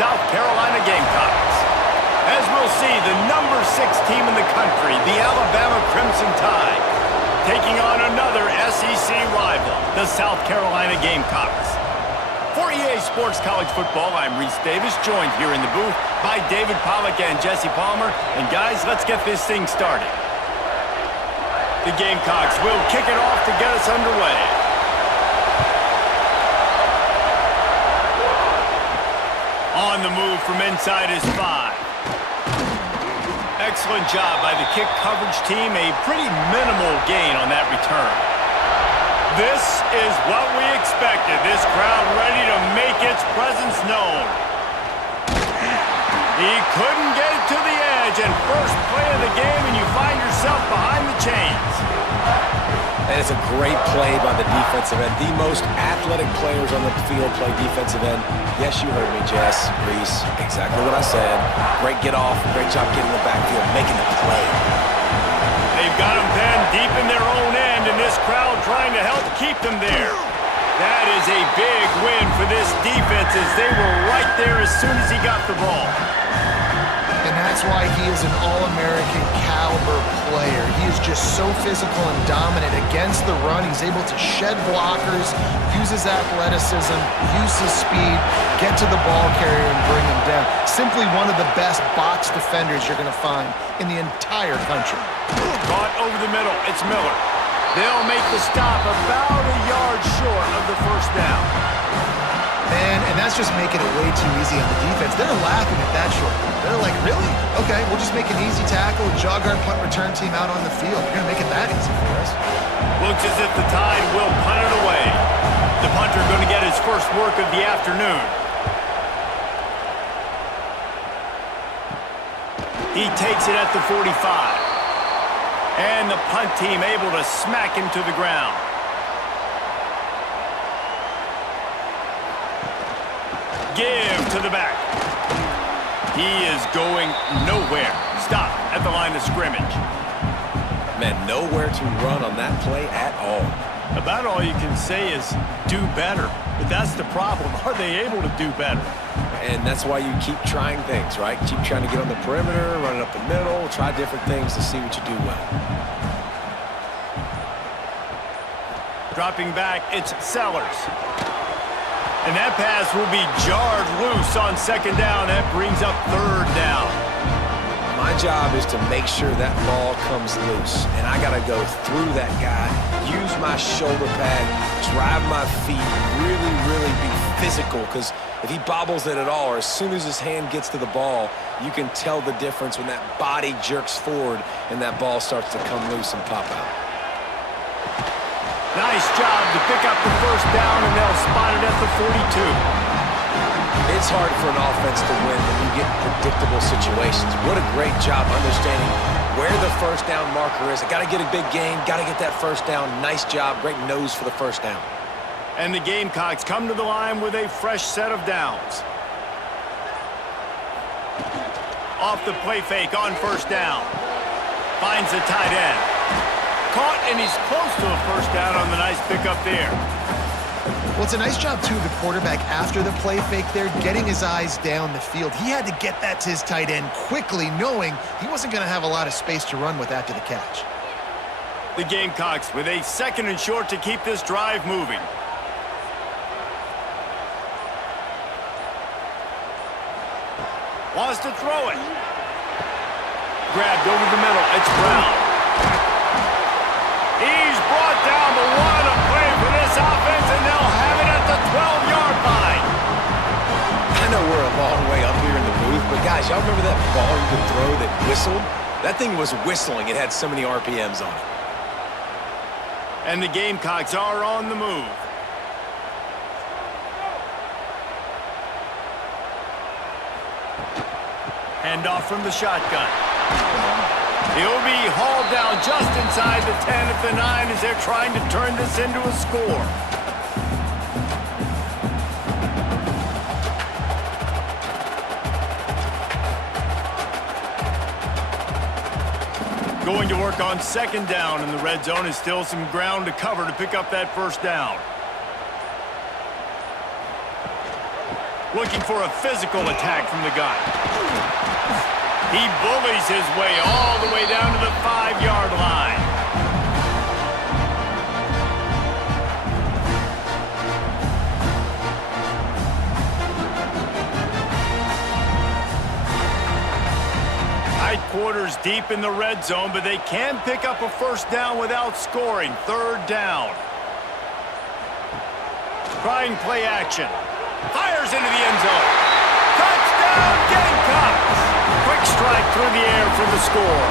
South Carolina Gamecocks. As we'll see, the number 6 team in the country, the Alabama Crimson Tide, taking on another SEC rival, the South Carolina Gamecocks. For EA Sports College Football, I'm Reese Davis, joined here in the booth by David Pollack and Jesse Palmer. And guys, let's get this thing started. The Gamecocks will kick it off to get us underway. On the move from inside is 5. Excellent job by the kick coverage team. A pretty minimal gain on that return. This is what we expected. This crowd ready to make its presence known. He couldn't get it to the edge, and first play of the game, and you find yourself behind the chains. And it's a great play by the defensive end. The most athletic players on the field play defensive end. Yes, you heard me, Jess, Reese. Exactly what I said. Great get off. Great job getting in the backfield, making the play. They've got him pinned deep in their own end, and this crowd trying to help keep them there. That is a big win for this defense, as they were right there as soon as he got the ball. And that's why he is an All-American caliber player. He is just so physical and dominant against the run. He's able to shed blockers, use his athleticism, use his speed, get to the ball carrier and bring him down. Simply one of the best box defenders you're going to find in the entire country. Caught over the middle. It's Miller. They'll make the stop about a yard short of the first down. Man, and that's just making it way too easy on the defense. They're laughing at that short. They're like, really? Okay, we'll just make an easy tackle and jog our punt return team out on the field. You're going to make it that easy for us. Looks as if the Tide will punt it away. The punter going to get his first work of the afternoon. He takes it at the 45. And the punt team able to smack him to the ground. Give to the back. He is going nowhere. Stop at the line of scrimmage. Man, nowhere to run on that play at all. About all you can say is do better. But that's the problem. Are they able to do better? And that's why you keep trying things, right? Keep trying to get on the perimeter, run it up the middle, try different things to see what you do well. Dropping back, it's Sellers. And that pass will be jarred loose on second down. That brings up third down. My job is to make sure that ball comes loose. And I got to go through that guy, use my shoulder pad, drive my feet, really be physical. Because if he bobbles it at all, or as soon as his hand gets to the ball, you can tell the difference when that body jerks forward and that ball starts to come loose and pop out. Nice job to pick up the first down, and they'll spot it at the 42. It's hard for an offense to win when you get predictable situations. What a great job understanding where the first down marker is. I got to get a big gain, got to get that first down. Nice job, great nose for the first down. And the Gamecocks come to the line with a fresh set of downs. Off the play fake on first down. Finds the tight end. Caught, and he's close to a first down on the nice pickup there. Well, it's a nice job, too, of the quarterback after the play fake there, getting his eyes down the field. He had to get that to his tight end quickly, knowing he wasn't going to have a lot of space to run with after the catch. The Gamecocks with a 2nd and short to keep this drive moving. Wants to throw it. Grabbed over the middle. It's Brown. He's brought down, but what a play for this offense, and they'll have it at the 12-yard line. I know we're a long way up here in the booth, but guys, y'all remember that ball you could throw that whistled? That thing was whistling. It had so many RPMs on it. And the Gamecocks are on the move. Handoff from the shotgun. He'll be hauled down just inside the 10 at the 9 as they're trying to turn this into a score. Going to work on 2nd down in the red zone, is still some ground to cover to pick up that first down. Looking for a physical attack from the guy. He bullies his way all the way down to the 5-yard line. Tight quarters deep in the red zone, but they can pick up a first down without scoring. Third down. Trying play action. Fires into the end zone. Touchdown, Gamecocks! Quick strike through the air for the score.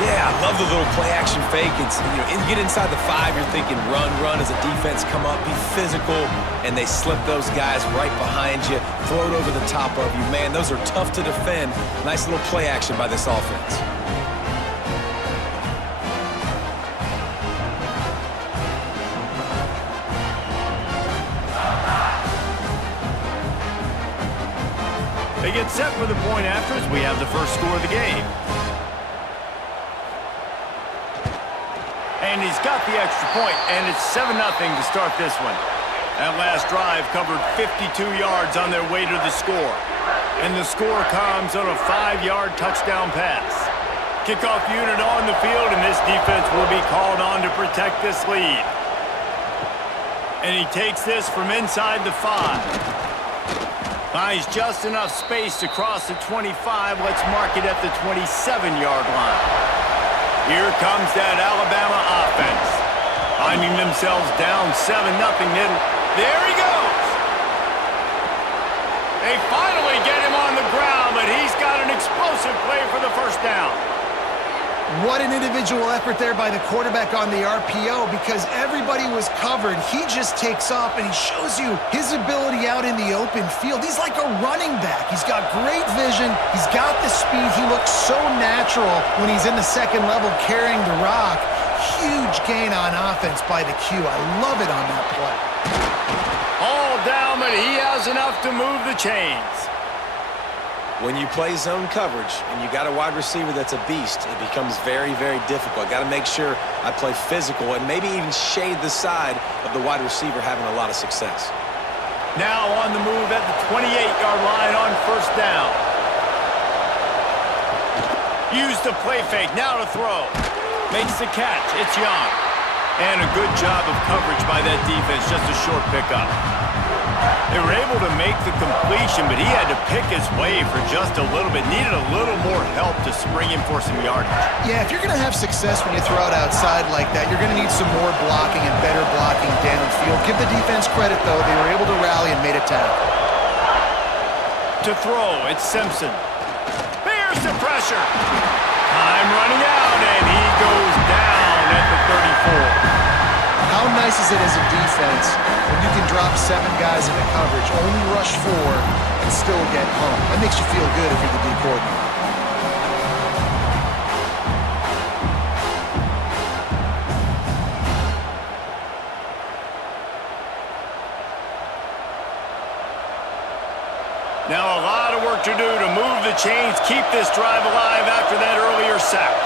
Yeah, I love the little play action fake. It's, you get inside the 5, you're thinking run, run as a defense, come up, be physical, and they slip those guys right behind you, throw it over the top of you. Man, those are tough to defend. Nice little play action by this offense. They get set for the point after as we have the first score of the game. And he's got the extra point, and it's 7-0 to start this one. That last drive covered 52 yards on their way to the score. And the score comes on a 5-yard touchdown pass. Kickoff unit on the field, and this defense will be called on to protect this lead. And he takes this from inside the 5. Finds just enough space to cross the 25. Let's mark it at the 27-yard line. Here comes that Alabama offense. Finding themselves down 7-0. There he goes. They finally get him on the ground, but he's got an explosive play for the first down. What an individual effort there by the quarterback on the RPO, because everybody was covered. He just takes off, and he shows you his ability out in the open field. He's like a running back. He's got great vision. He's got the speed. He looks so natural when he's in the second level carrying the rock. Huge gain on offense by the Q. I love it on that play. All down, but he has enough to move the chains. When you play zone coverage and you got a wide receiver that's a beast, it becomes very, very difficult. I got to make sure I play physical and maybe even shade the side of the wide receiver having a lot of success. Now on the move at the 28-yard line on first down. Use the play fake, now to throw. Makes the catch, it's Young. And a good job of coverage by that defense, just a short pickup. They were able to make the completion, but he had to pick his way for just a little bit. Needed a little more help to spring him for some yardage. Yeah, if you're going to have success when you throw it outside like that, you're going to need some more blocking and better blocking downfield. Give the defense credit, though. They were able to rally and made a tackle. To throw, it's Simpson. Bears the pressure. Time running out, and he goes down at the 34. How nice is it as a defense when you can drop 7 guys into coverage, only rush 4, and still get home? That makes you feel good if you're the D coordinator. Now a lot of work to do to move the chains, keep this drive alive after that earlier sack.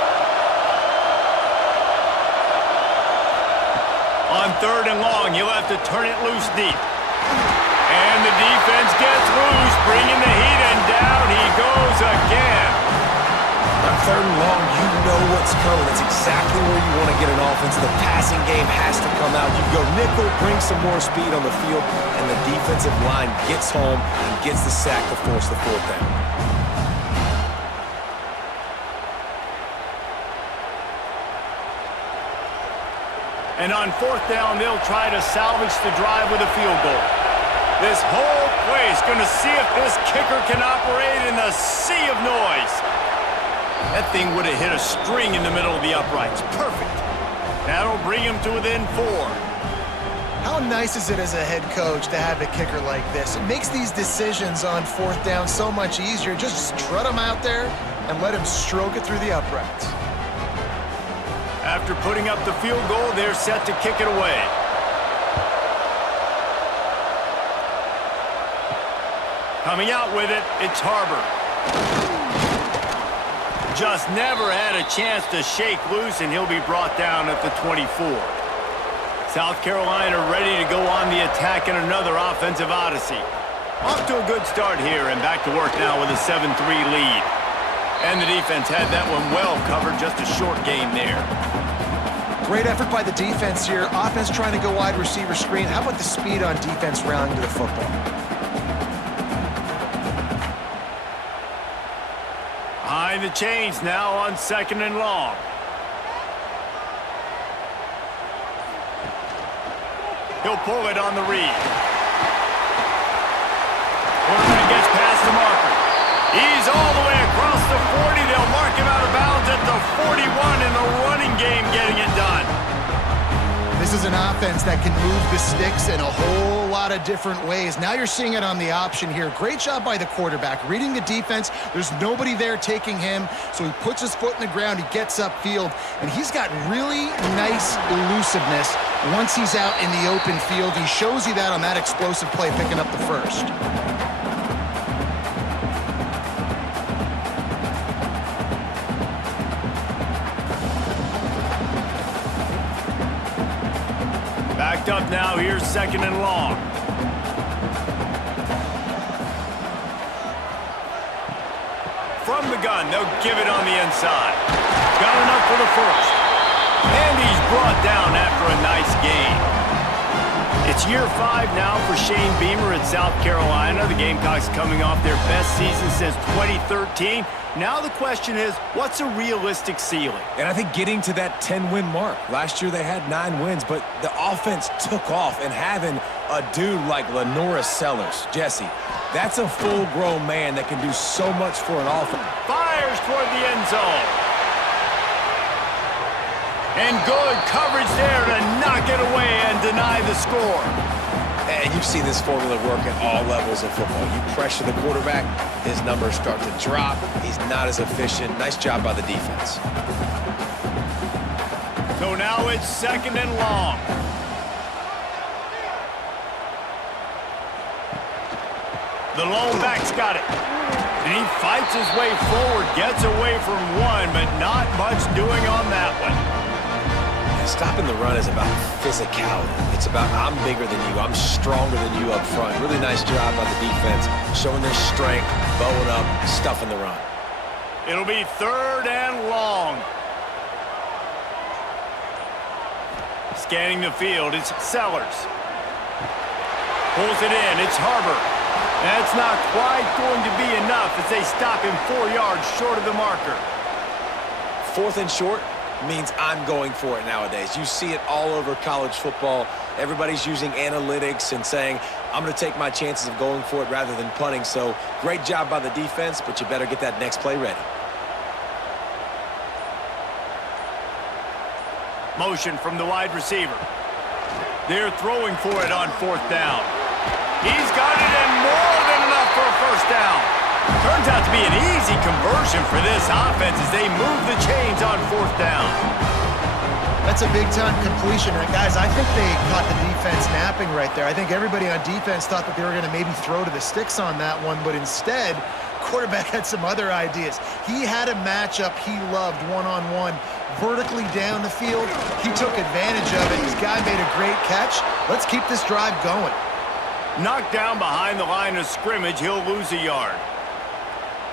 On third and long, you'll have to turn it loose deep. And the defense gets loose, bringing the heat, and down he goes again. On third and long, you know what's coming. That's exactly where you want to get an offense. The passing game has to come out. You go nickel, bring some more speed on the field, and the defensive line gets home and gets the sack to force the fourth down. And on fourth down, they'll try to salvage the drive with a field goal. This whole play is going to see if this kicker can operate in the sea of noise. That thing would have hit a string in the middle of the uprights. Perfect. That'll bring him to within 4. How nice is it as a head coach to have a kicker like this? It makes these decisions on fourth down so much easier. Just strut him out there and let him stroke it through the uprights. After putting up the field goal, they're set to kick it away. Coming out with it, it's Harbor. Just never had a chance to shake loose, and he'll be brought down at the 24. South Carolina ready to go on the attack in another offensive odyssey. Off to a good start here and back to work now with a 7-3 lead. And the defense had that one well covered, just a short game there. Great effort by the defense here. Offense trying to go wide receiver screen. How about the speed on defense rallying to the football? Behind the chains now on 2nd and long. He'll pull it on the read. Quarterback gets past the marker. He's all the way across the 40. They'll mark him out of bounds at the 41 in the running game, getting it done. This is an offense that can move the sticks in a whole lot of different ways. Now you're seeing it on the option here. Great job by the quarterback. Reading the defense, there's nobody there taking him, so he puts his foot in the ground, he gets upfield, and he's got really nice elusiveness once he's out in the open field. He shows you that on that explosive play, picking up the first. Backed up now, here's 2nd and long. From the gun, they'll give it on the inside. Got enough for the first. And he's brought down after a nice gain. It's year 5 now for Shane Beamer at South Carolina. The Gamecocks coming off their best season since 2013. Now the question is, what's a realistic ceiling? And I think getting to that 10-win mark. Last year they had 9 wins, but the offense took off, and having a dude like Lenora Sellers, Jesse, that's a full-grown man that can do so much for an offense. Fires toward the end zone. And good coverage there to knock it away and deny the score. And you've seen this formula work at all levels of football. You pressure the quarterback, his numbers start to drop. He's not as efficient. Nice job by the defense. So now it's 2nd and long. The lone back's got it. And he fights his way forward, gets away from one, but not much doing on that one. Stopping the run is about physicality. It's about I'm bigger than you, I'm stronger than you up front. Really nice job by the defense, showing their strength, bowing up, stuffing the run. It'll be 3rd and long. Scanning the field, it's Sellers. Pulls it in, it's Harbor. That's not quite going to be enough as they stop him 4 yards short of the marker. 4th and short means I'm going for it nowadays. You see it all over college football. Everybody's using analytics and saying, I'm going to take my chances of going for it rather than punting. So great job by the defense, but you better get that next play ready. Motion from the wide receiver. They're throwing for it on 4th down. He's got it and more than enough for a 1st down. Turns out to be an easy conversion for this offense as they move the chains on 4th down. That's a big-time completion. And guys, I think they caught the defense napping right there. I think everybody on defense thought that they were going to maybe throw to the sticks on that one, but instead, quarterback had some other ideas. He had a matchup he loved one-on-one, vertically down the field. He took advantage of it. His guy made a great catch. Let's keep this drive going. Knocked down behind the line of scrimmage, he'll lose a yard.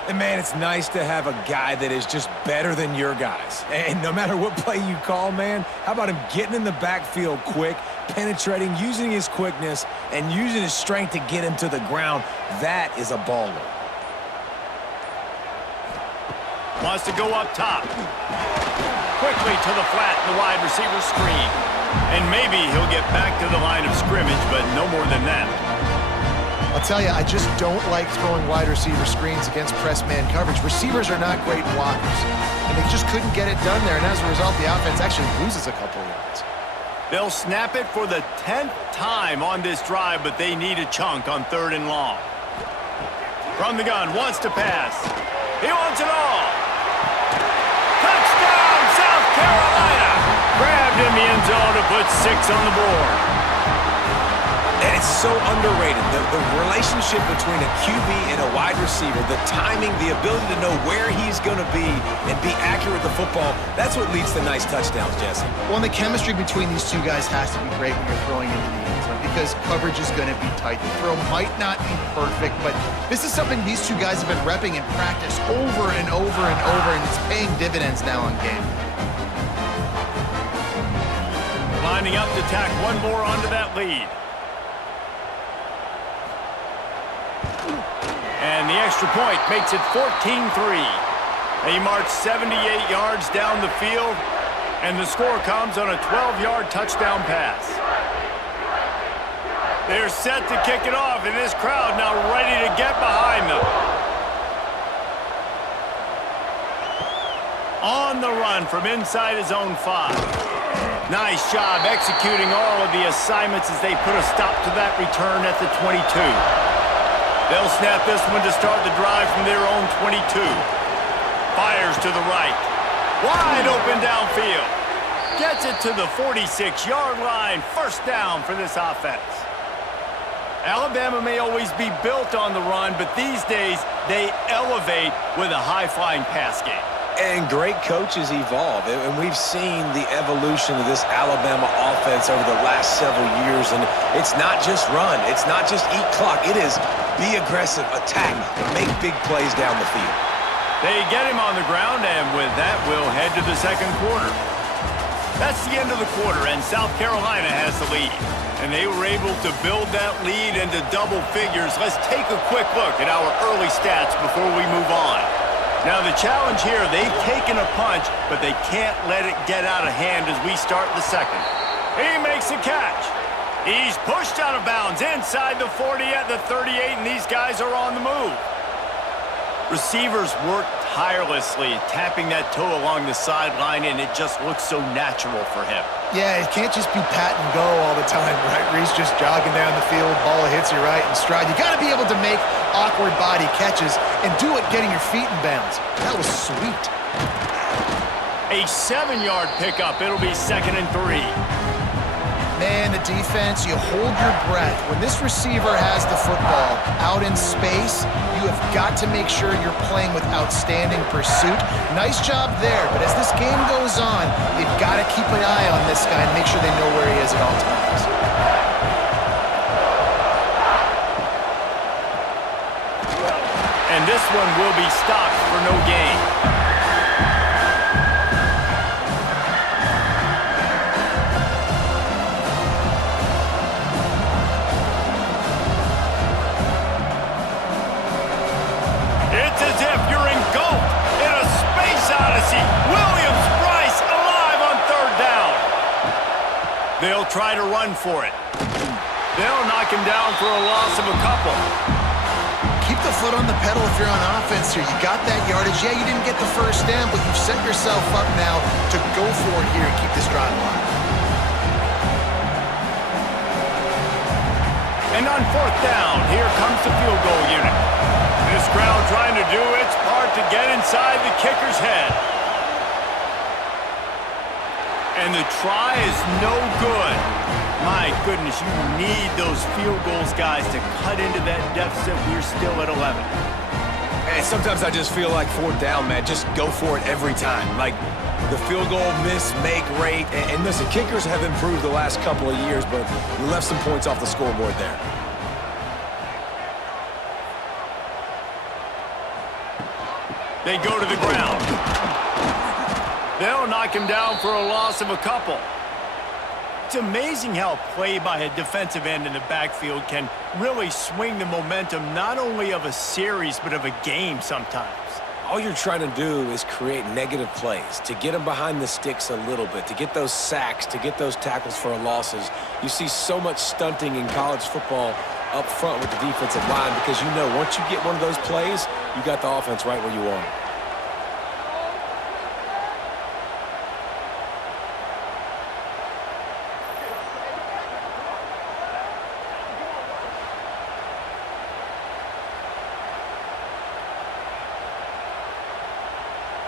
And, man, it's nice to have a guy that is just better than your guys. And no matter what play you call, man, how about him getting in the backfield quick, penetrating, using his quickness, and using his strength to get him to the ground? That is a baller. Wants to go up top. Quickly to the flat in the wide receiver screen. And maybe he'll get back to the line of scrimmage, but no more than that. I'll tell you, I just don't like throwing wide receiver screens against press man coverage. Receivers are not great blockers, and they just couldn't get it done there, and as a result, the offense actually loses a couple of yards. They'll snap it for the 10th time on this drive, but they need a chunk on 3rd and long. From the gun, wants to pass. He wants it all. Touchdown, South Carolina! Grabbed in the end zone to put 6 on the board. And It's so underrated. The relationship between a QB and a wide receiver, the timing, the ability to know where he's going to be and be accurate with the football, that's what leads to nice touchdowns, Jesse. Well, and the chemistry between these two guys has to be great when you're throwing into the end zone because coverage is going to be tight. The throw might not be perfect, but this is something these two guys have been repping in practice over and over and over, and it's paying dividends now on game. Lining up to tack one more onto that lead. And the extra point makes it 14-3. They march 78 yards down the field, and the score comes on a 12-yard touchdown pass. They're set to kick it off, and this crowd now ready to get behind them. On the run from inside his own 5. Nice job executing all of the assignments as they put a stop to that return at the 22. They'll snap this one to start the drive from their own 22. Fires to the right. Wide open downfield. Gets it to the 46-yard line. First down for this offense. Alabama may always be built on the run, but these days they elevate with a high-flying pass game. And great coaches evolve, and we've seen the evolution of this Alabama offense over the last several years, and it's not just run, it's not just eat clock, it is be aggressive, attack, and make big plays down the field. They get him on the ground, and with that, we'll head to the second quarter. That's the end of the quarter, and South Carolina has the lead. And they were able to build that lead into double figures. Let's take a quick look at our early stats before we move on. Now, the challenge here, they've taken a punch, but they can't let it get out of hand as we start the second. He makes a catch. He's pushed out of bounds inside the 40 at the 38, and these guys are on the move. Receivers work tirelessly, tapping that toe along the sideline, and it just looks so natural for him. Yeah, it can't just be pat and go all the time, right? Reese just jogging down the field, ball hits you right in stride. You got to be able to make awkward body catches and do it getting your feet in bounds. That was sweet. A 7-yard pickup. It'll be 2nd and 3. Man, the defense, you hold your breath. When this receiver has the football out in space, you have got to make sure you're playing with outstanding pursuit. Nice job there, but as this game goes on, they've got to keep an eye on this guy and make sure they know where he is at all times. And this one will be stopped for no gain. They'll try to run for it. They'll knock him down for a loss of a couple. Keep the foot on the pedal if you're on offense here. You got that yardage. Yeah, you didn't get the first down, but you've set yourself up now to go for it here and keep this drive alive. And on 4th down, here comes the field goal unit. This crowd trying to do its part to get inside the kicker's head. And the try is no good. My goodness, you need those field goals, guys, to cut into that deficit. We're still at 11. And sometimes I just feel like 4th down, man. Just go for it every time. Like the field goal miss-make rate. And listen, kickers have improved the last couple of years, but we left some points off the scoreboard there. They go to the ground. They'll knock him down for a loss of a couple. It's amazing how play by a defensive end in the backfield can really swing the momentum not only of a series but of a game sometimes. All you're trying to do is create negative plays, to get them behind the sticks a little bit, to get those sacks, to get those tackles for losses. You see so much stunting in college football up front with the defensive line because you know once you get one of those plays, you got the offense right where you want it.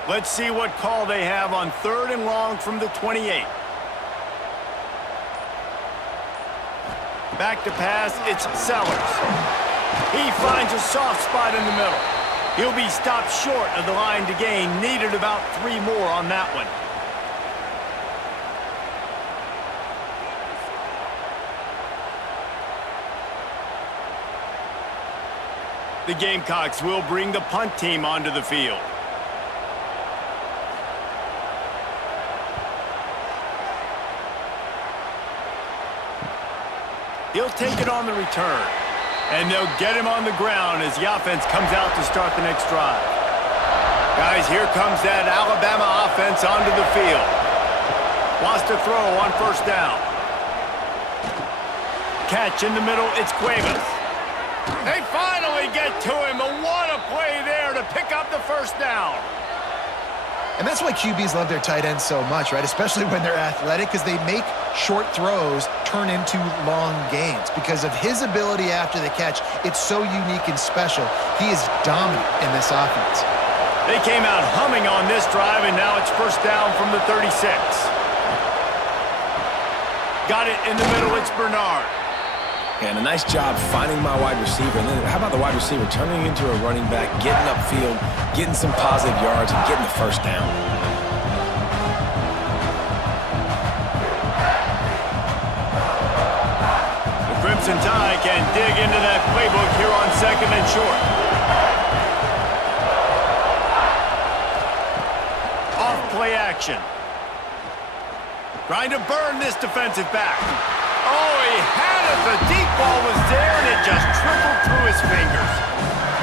Let's see what call they have on 3rd and long from the 28. Back to pass, it's Sellers. He finds a soft spot in the middle. He'll be stopped short of the line to gain. Needed about 3 more on that one. The Gamecocks will bring the punt team onto the field. He'll take it on the return. And they'll get him on the ground as the offense comes out to start the next drive. Guys, here comes that Alabama offense onto the field. Wants to throw on first down. Catch in the middle, it's Cuevas. They finally get to him, and what a play there to pick up the first down. And that's why QBs love their tight ends so much, right? Especially when they're athletic, because they make short throws turn into long gains. Because of his ability after the catch, it's so unique and special. He is dominant in this offense. They came out humming on this drive, and now it's first down from the 36. Got it in the middle, it's Bernard. And a nice job finding my wide receiver. And then how about the wide receiver turning into a running back, getting upfield, getting some positive yards, and getting the first down. The Crimson Tide can dig into that playbook here on second and short. Off play action. Trying to burn this defensive back. Oh, he had it. The deep ball was there, and it just trickled through his fingers.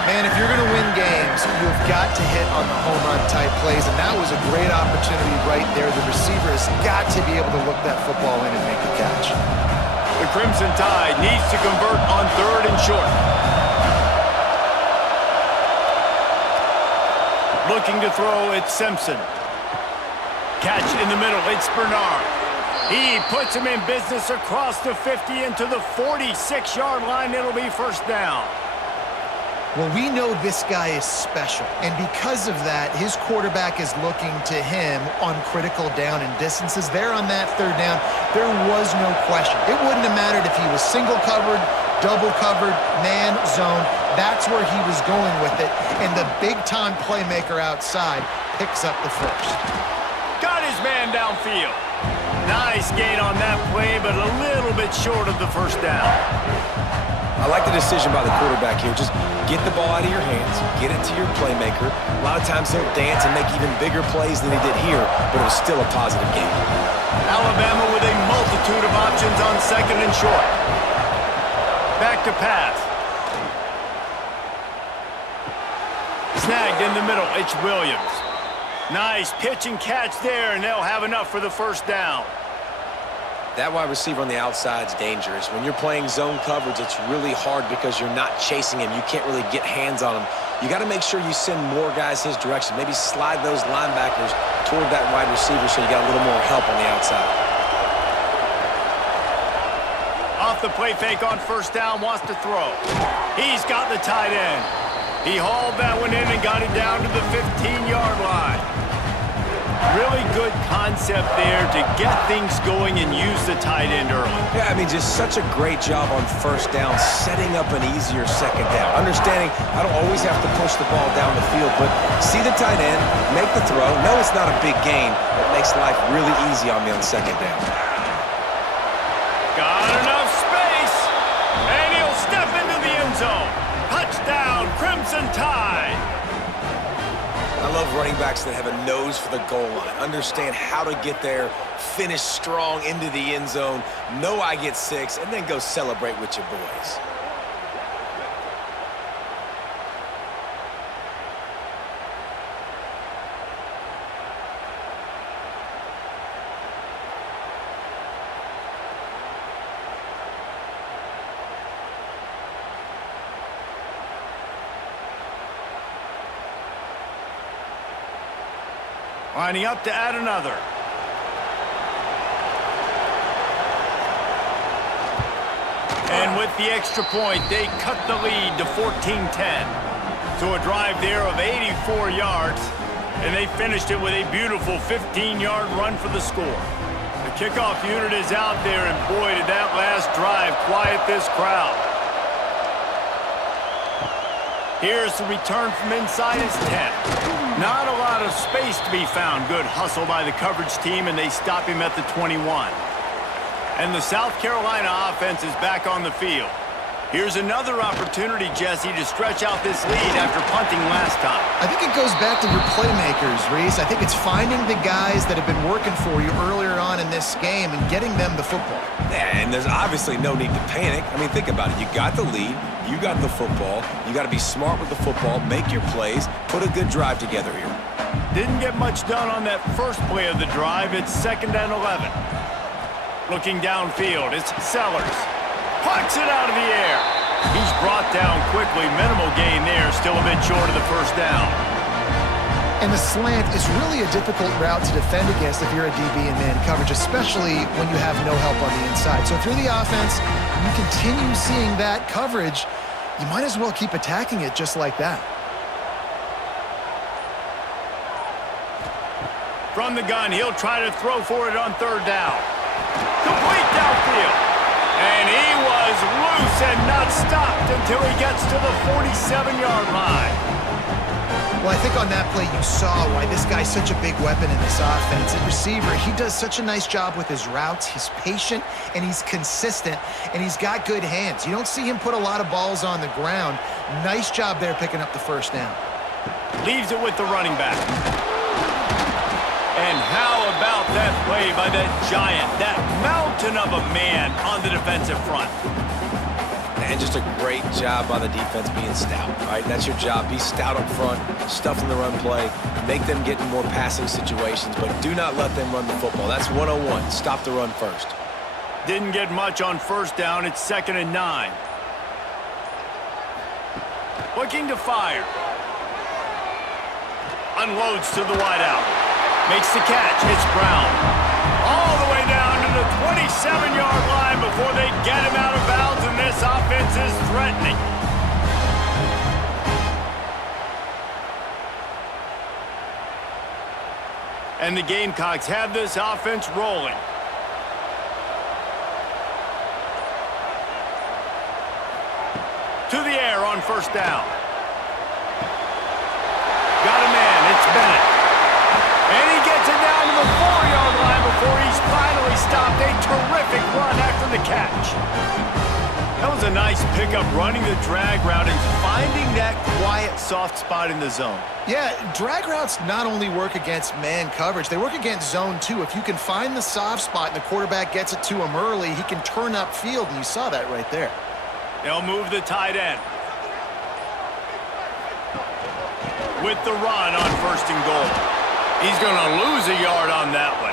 Man, if you're going to win games, you've got to hit on the home run type plays, and that was a great opportunity right there. The receiver has got to be able to look that football in and make the catch. The Crimson Tide needs to convert on third and short. Looking to throw, it's Simpson. Catch in the middle, it's Bernard. He puts him in business across the 50 into the 46-yard line. It'll be first down. Well, we know this guy is special, and because of that, his quarterback is looking to him on critical down and distances. There on that third down, there was no question. It wouldn't have mattered if he was single covered, double covered, man, zone. That's where he was going with it, and the big-time playmaker outside picks up the first. Got his man downfield. Nice gain on that play, but a little bit short of the first down. I like the decision by the quarterback here. Just get the ball out of your hands, get it to your playmaker. A lot of times he'll dance and make even bigger plays than he did here, but it was still a positive game. Alabama with a multitude of options on second and short. Back to pass. Snagged in the middle, it's Williams. Nice pitch and catch there, and they'll have enough for the first down. That wide receiver on the outside is dangerous. When you're playing zone coverage, it's really hard because you're not chasing him. You can't really get hands on him. You got to make sure you send more guys his direction. Maybe slide those linebackers toward that wide receiver so you got a little more help on the outside. Off the play fake on first down, wants to throw. He's got the tight end. He hauled that one in and got it down to the 15-yard line. Really good concept there to get things going and use the tight end early. Yeah, I mean, just such a great job on first down, setting up an easier second down. Understanding I don't always have to push the ball down the field, but see the tight end, make the throw. No, it's not a big gain, but makes life really easy on me on second down. Got enough space, and he'll step into the end zone. Touchdown, Crimson Tide. I love running backs that have a nose for the goal line, understand how to get there, finish strong into the end zone, know I get 6, and then go celebrate with your boys. Lining up to add another. And with the extra point, they cut the lead to 14-10. So a drive there of 84 yards, and they finished it with a beautiful 15-yard run for the score. The Kickoff unit is out there, and boy, did that last drive quiet this crowd. Here's the return from inside his 10. Not a lot of space to be found. Good hustle by the coverage team, and they stop him at the 21. And the South Carolina offense is back on the field. Here's another opportunity, Jesse, to stretch out this lead after punting last time. I think it goes back to your playmakers, Reese. I think it's finding the guys that have been working for you earlier on in this game and getting them the football. Yeah, and there's obviously no need to panic. I mean, think about it. You got the lead. You got the football. You got to be smart with the football, make your plays, put a good drive together here. Didn't get much done on that first play of the drive. It's 2nd and 11. Looking downfield, it's Sellers. Plucks it out of the air. He's brought down quickly. Minimal gain there. Still a bit short of the first down. And the slant is really a difficult route to defend against if you're a DB in man coverage, especially when you have no help on the inside. So if you're the offense, you continue seeing that coverage, you might as well keep attacking it just like that. From the gun, he'll try to throw for it on 3rd down. Complete downfield. And he was loose and not stopped until he gets to the 47-yard line. Well, I think on that play you saw why this guy's such a big weapon in this offense. At receiver, he does such a nice job with his routes. He's patient, and he's consistent, and he's got good hands. You don't see him put a lot of balls on the ground. Nice job there picking up the 1st down. Leaves it with the running back. And how about that play by that giant, that mountain of a man on the defensive front? And just a great job by the defense being stout, right? That's your job. Be stout up front, stuff in the run play, make them get in more passing situations, but do not let them run the football. That's 101. Stop the run first. Didn't get much on 1st down. It's 2nd and 9. Looking to fire. Unloads to the wideout. Makes the catch. It's Brown. All the way down to the 27-yard line before they get him out of bounds, and this offense is threatening. And the Gamecocks have this offense rolling. To the air on 1st down. Got a man. It's Bennett. And he gets it down to the 4-yard line before he's finally stopped. A terrific run after the catch. That was a nice pickup, running the drag route and finding that quiet, soft spot in the zone. Yeah, drag routes not only work against man coverage, they work against zone too. If you can find the soft spot and the quarterback gets it to him early, he can turn upfield, and you saw that right there. They'll move the tight end. With the run on 1st and goal. He's going to lose a yard on that one.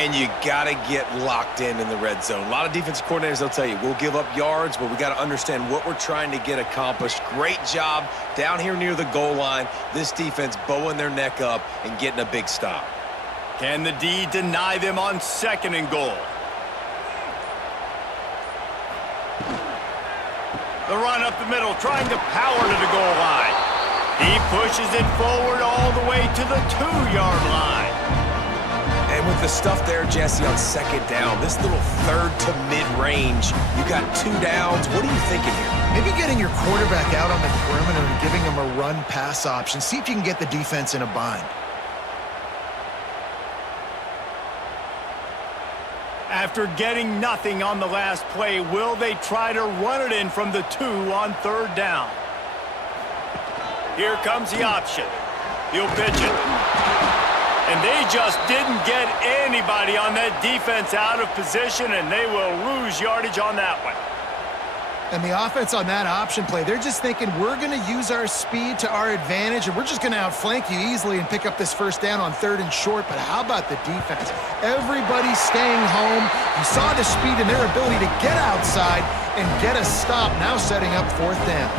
And you got to get locked in the red zone. A lot of defensive coordinators, they'll tell you, we'll give up yards, but we got to understand what we're trying to get accomplished. Great job down here near the goal line. This defense bowing their neck up and getting a big stop. Can the D deny them on 2nd and goal? The run up the middle, trying to power to the goal line. He pushes it forward all the way to the 2-yard line. And with the stuff there, Jesse, on 2nd down, this little 3rd to mid-range, you got 2 downs. What are you thinking here? Maybe getting your quarterback out on the perimeter and giving him a run-pass option. See if you can get the defense in a bind. After getting nothing on the last play, will they try to run it in from the 2 on 3rd down? Here comes the option. He'll pitch it. And they just didn't get anybody on that defense out of position, and they will lose yardage on that one. And the offense on that option play, they're just thinking, we're going to use our speed to our advantage, and we're just going to outflank you easily and pick up this 1st down on 3rd and short. But how about the defense? Everybody's staying home. You saw the speed and their ability to get outside and get a stop, now setting up 4th down.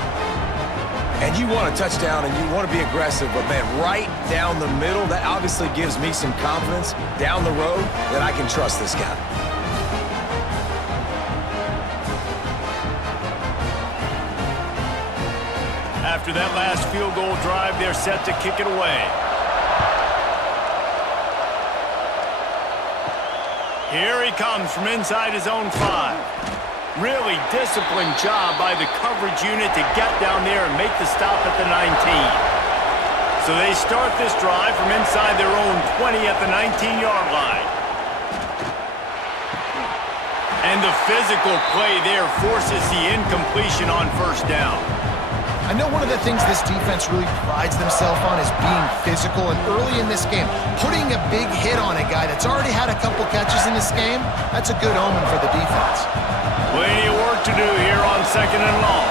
And you want a touchdown and you want to be aggressive, but man, right down the middle, that obviously gives me some confidence down the road that I can trust this guy. After that last field goal drive, they're set to kick it away. Here he comes from inside his own 5. Really disciplined job by the coverage unit to get down there and make the stop at the 19. So they start this drive from inside their own 20 at the 19-yard line. And the physical play there forces the incompletion on first down. I know one of the things this defense really prides themselves on is being physical, and early in this game, putting a big hit on a guy that's already had a couple catches in this game, that's a good omen for the defense. Plenty of work to do here on 2nd and long.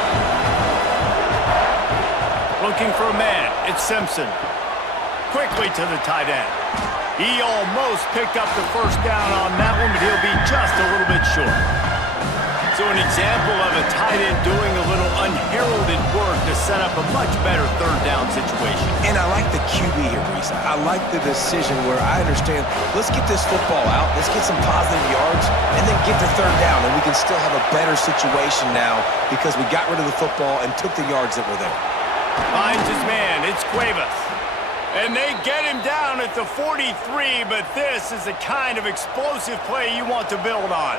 Looking for a man, it's Simpson. Quickly to the tight end. He almost picked up the first down on that one, but he'll be just a little bit short. So an example of a tight end doing a little unheralded work to set up a much better third down situation. And I like the QB here, Reese. I like the decision where I understand, let's get this football out, let's get some positive yards, and then get to third down, and we can still have a better situation now because we got rid of the football and took the yards that were there. Finds his man, it's Cuevas. And they get him down at the 43, but this is the kind of explosive play you want to build on.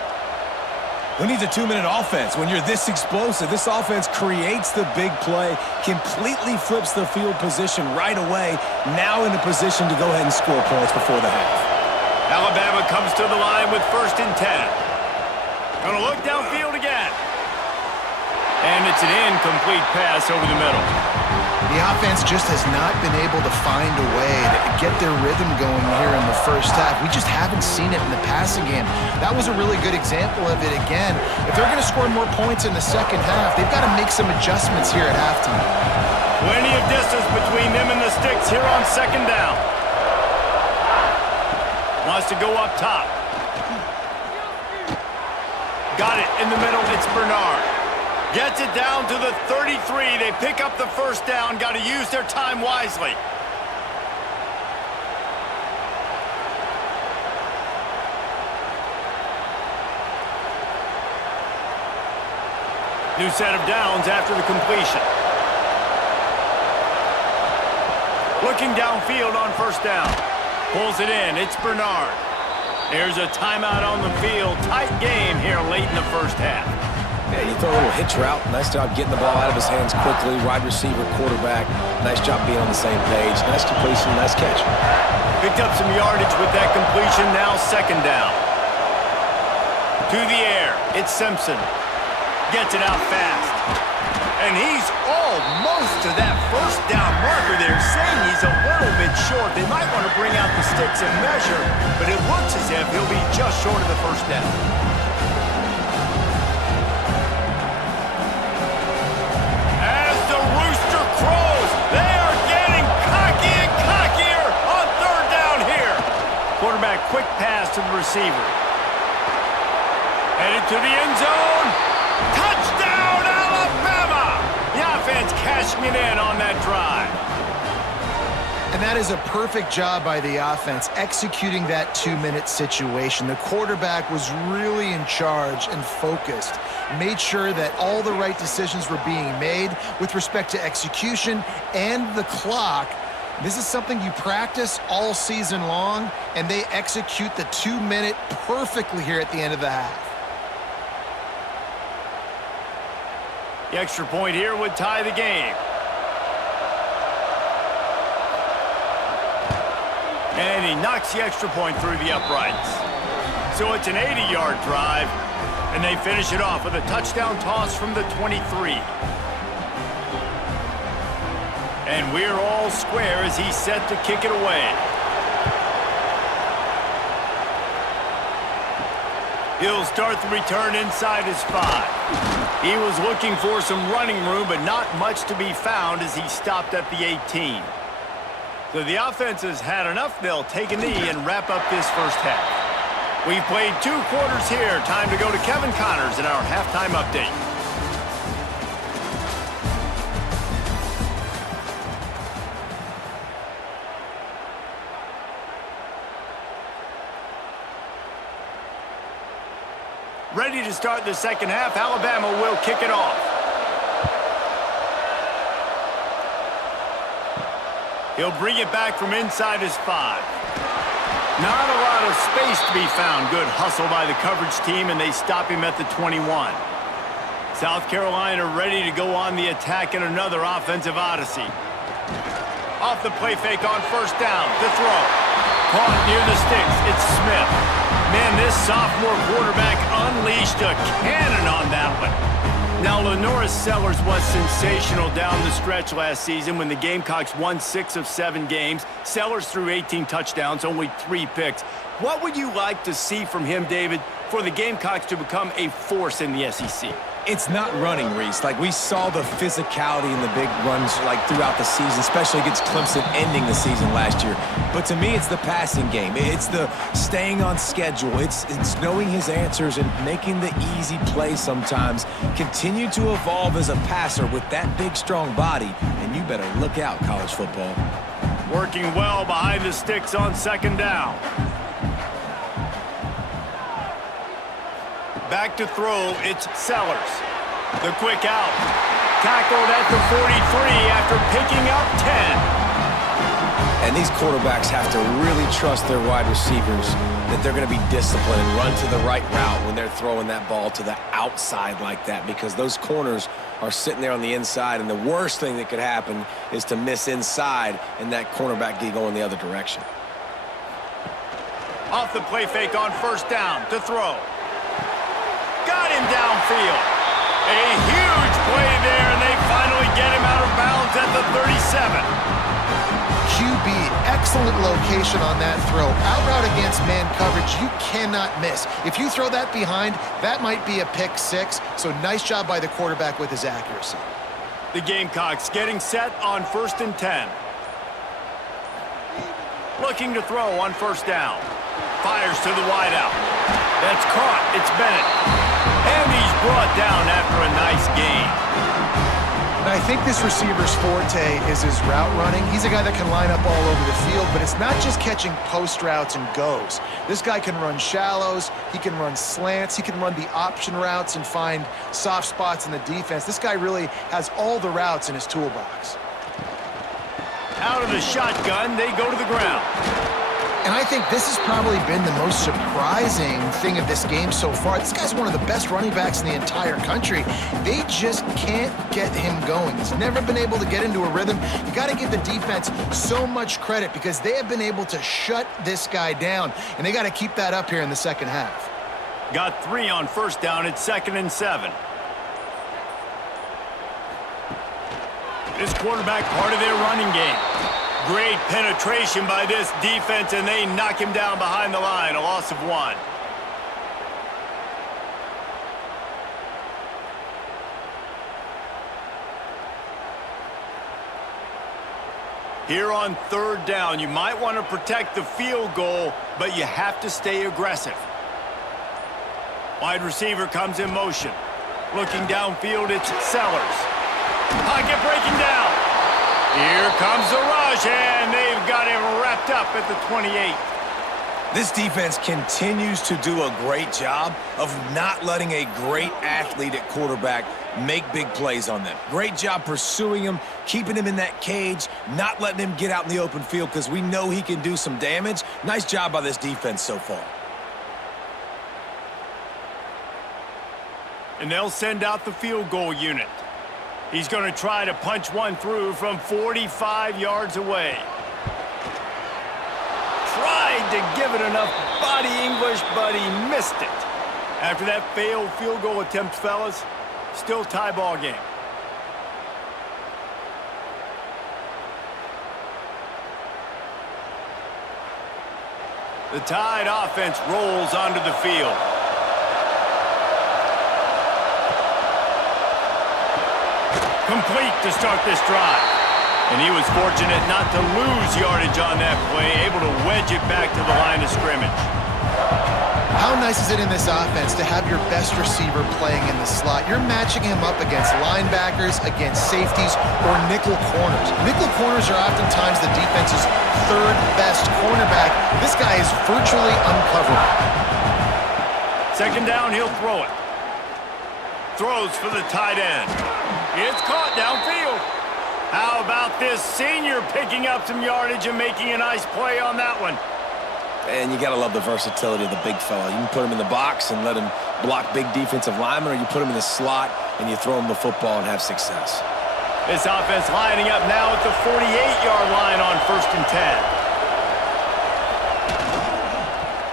Who needs a 2-minute offense? When you're this explosive, this offense creates the big play, completely flips the field position right away, now in a position to go ahead and score points before the half. Alabama comes to the line with 1st and 10. Gonna look downfield again. And it's an incomplete pass over the middle. The offense just has not been able to find a way to get their rhythm going here in the first half. We just haven't seen it in the passing game. That was a really good example of it again. If they're going to score more points in the second half, they've got to make some adjustments here at halftime. Plenty of distance between them and the sticks here on 2nd down. Wants to go up top. Got it in the middle, it's Bernard. Gets it down to the 33. They pick up the first down. Got to use their time wisely. New set of downs after the completion. Looking downfield on first down. Pulls it in. It's Bernard. There's a timeout on the field. Tight game here late in the first half. Yeah, you throw a little hitch route. Nice job getting the ball out of his hands quickly. Wide receiver, quarterback. Nice job being on the same page. Nice completion, nice catch. Picked up some yardage with that completion. Now 2nd down. To the air. It's Simpson. Gets it out fast. And he's almost to that first down marker there, saying he's a little bit short. They might want to bring out the sticks and measure, but it looks as if he'll be just short of the first down. They are getting cocky and cockier on 3rd down here. Quarterback, quick pass to the receiver. Headed to the end zone. Touchdown, Alabama! The offense cashing it in on that drive. And that is a perfect job by the offense, executing that 2-minute situation. The quarterback was really in charge and focused. Made sure that all the right decisions were being made with respect to execution and the clock. This is something you practice all season long, and they execute the 2-minute perfectly here at the end of the half. The extra point here would tie the game. And he knocks the extra point through the uprights. So it's an 80-yard drive, and they finish it off with a touchdown toss from the 23. And we're all square as he's set to kick it away. He'll start the return inside his 5. He was looking for some running room, but not much to be found as he stopped at the 18. So the offense has had enough. They'll take a knee and wrap up this first half. We've played 2 quarters here. Time to go to Kevin Connors in our halftime update. Ready to start the second half. Alabama will kick it off. He'll bring it back from inside his 5. Not a lot of space to be found. Good hustle by the coverage team, and they stop him at the 21. South Carolina ready to go on the attack in another offensive odyssey. Off the play fake on first down. The throw. Caught near the sticks. It's Smith. Man, this sophomore quarterback unleashed a cannon on that one. Now, Lenoris Sellers was sensational down the stretch last season when the Gamecocks won 6 of 7 games. Sellers threw 18 touchdowns, only 3 picks. What would you like to see from him, David, for the Gamecocks to become a force in the SEC? It's not running, Reese. Like, we saw the physicality in the big runs, like, throughout the season, especially against Clemson ending the season last year. But to me, it's the passing game. It's the staying on schedule. It's knowing his answers and making the easy play sometimes. Continue to evolve as a passer with that big, strong body, and you better look out, college football. Working well behind the sticks on second down. Back to throw, it's Sellers. The quick out. Tackled at the 43 after picking up 10. And these quarterbacks have to really trust their wide receivers that they're going to be disciplined and run to the right route when they're throwing that ball to the outside like that, because those corners are sitting there on the inside, and the worst thing that could happen is to miss inside and that cornerback get going the other direction. Off the play fake on first down to throw. Got him downfield. A huge play there, and they finally get him out of bounds at the 37. QB, excellent location on that throw. Out route against man coverage, you cannot miss. If you throw that behind, that might be a pick 6. So nice job by the quarterback with his accuracy. The Gamecocks getting set on 1st and 10. Looking to throw on first down. Fires to the wideout. That's caught. It's Bennett. And he's brought down after a nice gain. And I think this receiver's forte is his route running. He's a guy that can line up all over the field, but it's not just catching post routes and goes. This guy can run shallows, he can run slants, he can run the option routes and find soft spots in the defense. This guy really has all the routes in his toolbox. Out of the shotgun, they go to the ground. And I think this has probably been the most surprising thing of this game so far. This guy's one of the best running backs in the entire country. They just can't get him going. He's never been able to get into a rhythm. You got to give the defense so much credit because they have been able to shut this guy down, and they got to keep that up here in the second half. Got 3 on first down at 2nd and 7. This quarterback part of their running game. Great penetration by this defense, and they knock him down behind the line. A loss of 1. Here on 3rd down, you might want to protect the field goal, but you have to stay aggressive. Wide receiver comes in motion. Looking downfield, it's Sellers. Pocket breaking down. Here comes the rush, and they've got him wrapped up at the 28. This defense continues to do a great job of not letting a great athlete at quarterback make big plays on them. Great job pursuing him, keeping him in that cage, not letting him get out in the open field because we know he can do some damage. Nice job by this defense so far. And they'll send out the field goal unit. He's going to try to punch one through from 45 yards away. Tried to give it enough body English, but he missed it. After that failed field goal attempt, fellas, still tie ball game. The Tide offense rolls onto the field. Complete to start this drive. And he was fortunate not to lose yardage on that play, able to wedge it back to the line of scrimmage. How nice is it in this offense to have your best receiver playing in the slot? You're matching him up against linebackers, against safeties, or nickel corners. Nickel corners are oftentimes the defense's 3rd best cornerback. This guy is virtually uncoverable. 2nd down, he'll throw it. Throws for the tight end. It's caught downfield. How about this senior picking up some yardage and making a nice play on that one? And you got to love the versatility of the big fella. You can put him in the box and let him block big defensive linemen, or you put him in the slot and you throw him the football and have success. This offense lining up now at the 48-yard line on 1st and 10.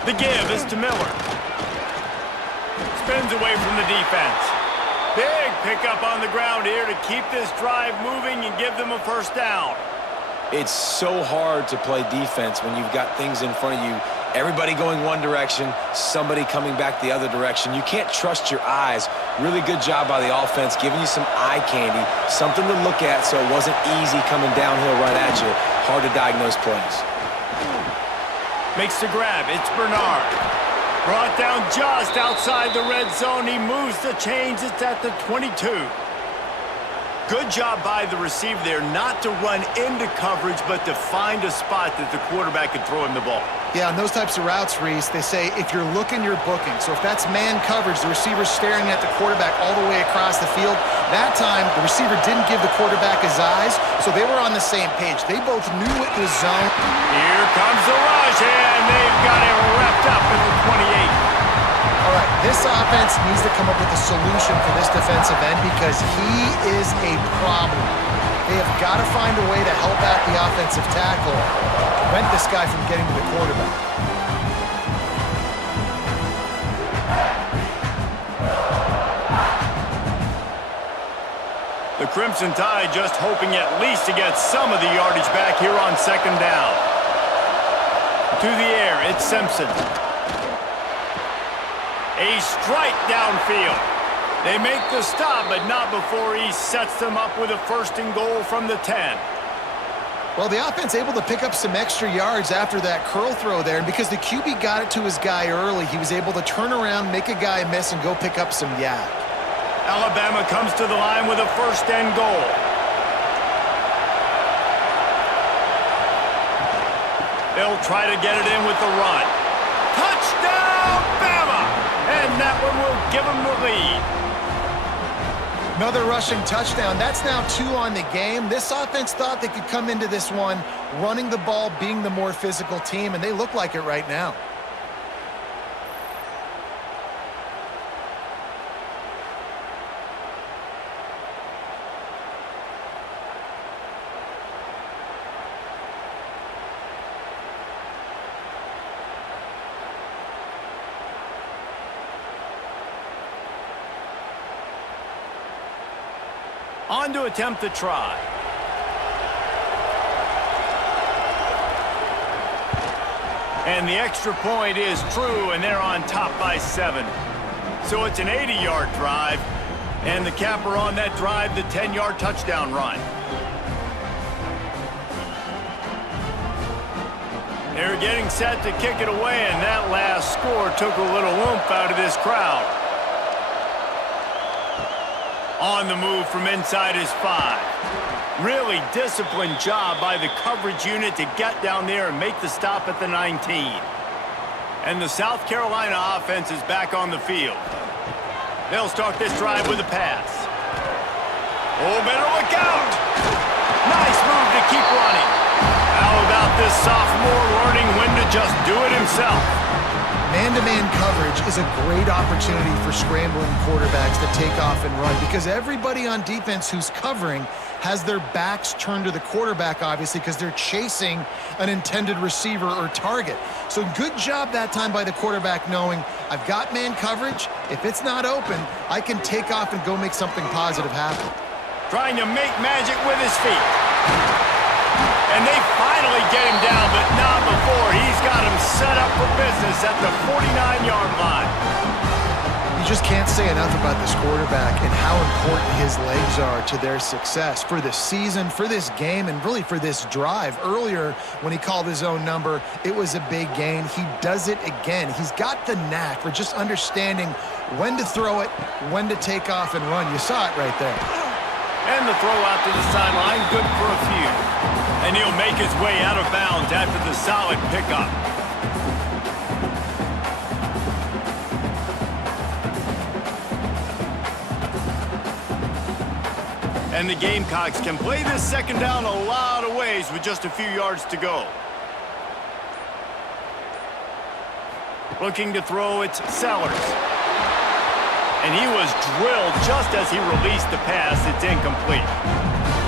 The give is to Miller. Spins away from the defense. Big pickup on the ground here to keep this drive moving and give them a first down. It's so hard to play defense when you've got things in front of you. Everybody going one direction, somebody coming back the other direction. You can't trust your eyes. Really good job by the offense, giving you some eye candy, something to look at so it wasn't easy coming downhill right at you. Hard to diagnose plays. Makes the grab. It's Bernard. Brought down just outside the red zone. He moves the chains. It's at the 22. Good job by the receiver there not to run into coverage, but to find a spot that the quarterback could throw him the ball. Yeah, on those types of routes, Reese, they say if you're looking, you're booking. So if that's man coverage, the receiver's staring at the quarterback all the way across the field. That time, the receiver didn't give the quarterback his eyes, so they were on the same page. They both knew it was zone. Here comes the rush, and they've got it wrapped up in the 28. All right, this offense needs to come up with a solution for this defensive end because he is a problem. They have got to find a way to help out the offensive tackle, prevent this guy from getting to the quarterback. The Crimson Tide just hoping at least to get some of the yardage back here on 2nd down. To the air, it's Simpson. A strike downfield. They make the stop, but not before he sets them up with a 1st and goal from the 10. Well, the offense able to pick up some extra yards after that curl throw there, and because the QB got it to his guy early, he was able to turn around, make a guy miss, and go pick up some yak. Alabama comes to the line with a 1st and goal. They'll try to get it in with the run. Touchdown, Bama! And that one will give them the lead. Another rushing touchdown. That's now 2 on the game. This offense thought they could come into this one running the ball, being the more physical team, and they look like it right now. On to attempt the try. And the extra point is true, and they're on top by 7. So it's an 80-yard drive, and the capper on that drive, the 10-yard touchdown run. They're getting set to kick it away, and that last score took a little oomph out of this crowd. On the move from inside his 5. Really disciplined job by the coverage unit to get down there and make the stop at the 19. And the South Carolina offense is back on the field. They'll start this drive with a pass. Oh, better look out! Nice move to keep running. How about this sophomore learning when to just do it himself? Man-to-man coverage is a great opportunity for scrambling quarterbacks to take off and run because everybody on defense who's covering has their backs turned to the quarterback, obviously, because they're chasing an intended receiver or target. So good job that time by the quarterback knowing, I've got man coverage. If it's not open, I can take off and go make something positive happen. Trying to make magic with his feet. And they finally get him down, but not before. He's got him set up for business at the 49-yard line. You just can't say enough about this quarterback and how important his legs are to their success for this season, for this game, and really for this drive. Earlier, when he called his own number, it was a big gain. He does it again. He's got the knack for just understanding when to throw it, when to take off and run. You saw it right there. And the throw out to the sideline, good for a few. And he'll make his way out of bounds after the solid pickup. And the Gamecocks can play this second down a lot of ways with just a few yards to go. Looking to throw, it's Sellers. And he was drilled just as he released the pass. It's incomplete.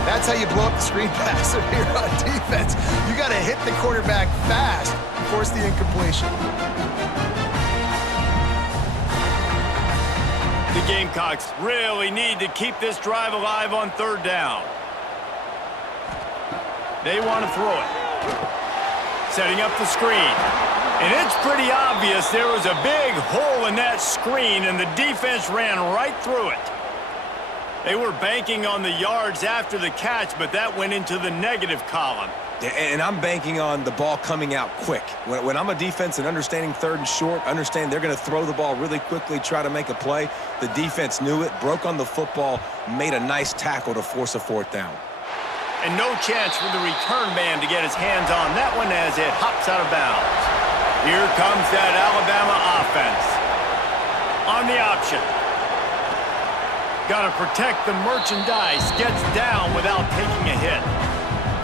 That's how you blow up the screen pass if you're on defense. You got to hit the quarterback fast, force the incompletion. The Gamecocks really need to keep this drive alive on third down. They want to throw it. Setting up the screen. And it's pretty obvious there was a big hole in that screen, and the defense ran right through it. They were banking on the yards after the catch, but that went into the negative column. And I'm banking on the ball coming out quick. When I'm a defense and understanding third and short, understand they're going to throw the ball really quickly, try to make a play. The defense knew it, broke on the football, made a nice tackle to force a fourth down. And no chance for the return man to get his hands on that one as it hops out of bounds. Here comes that Alabama offense. On the option. Got to protect the merchandise. Gets down without taking a hit.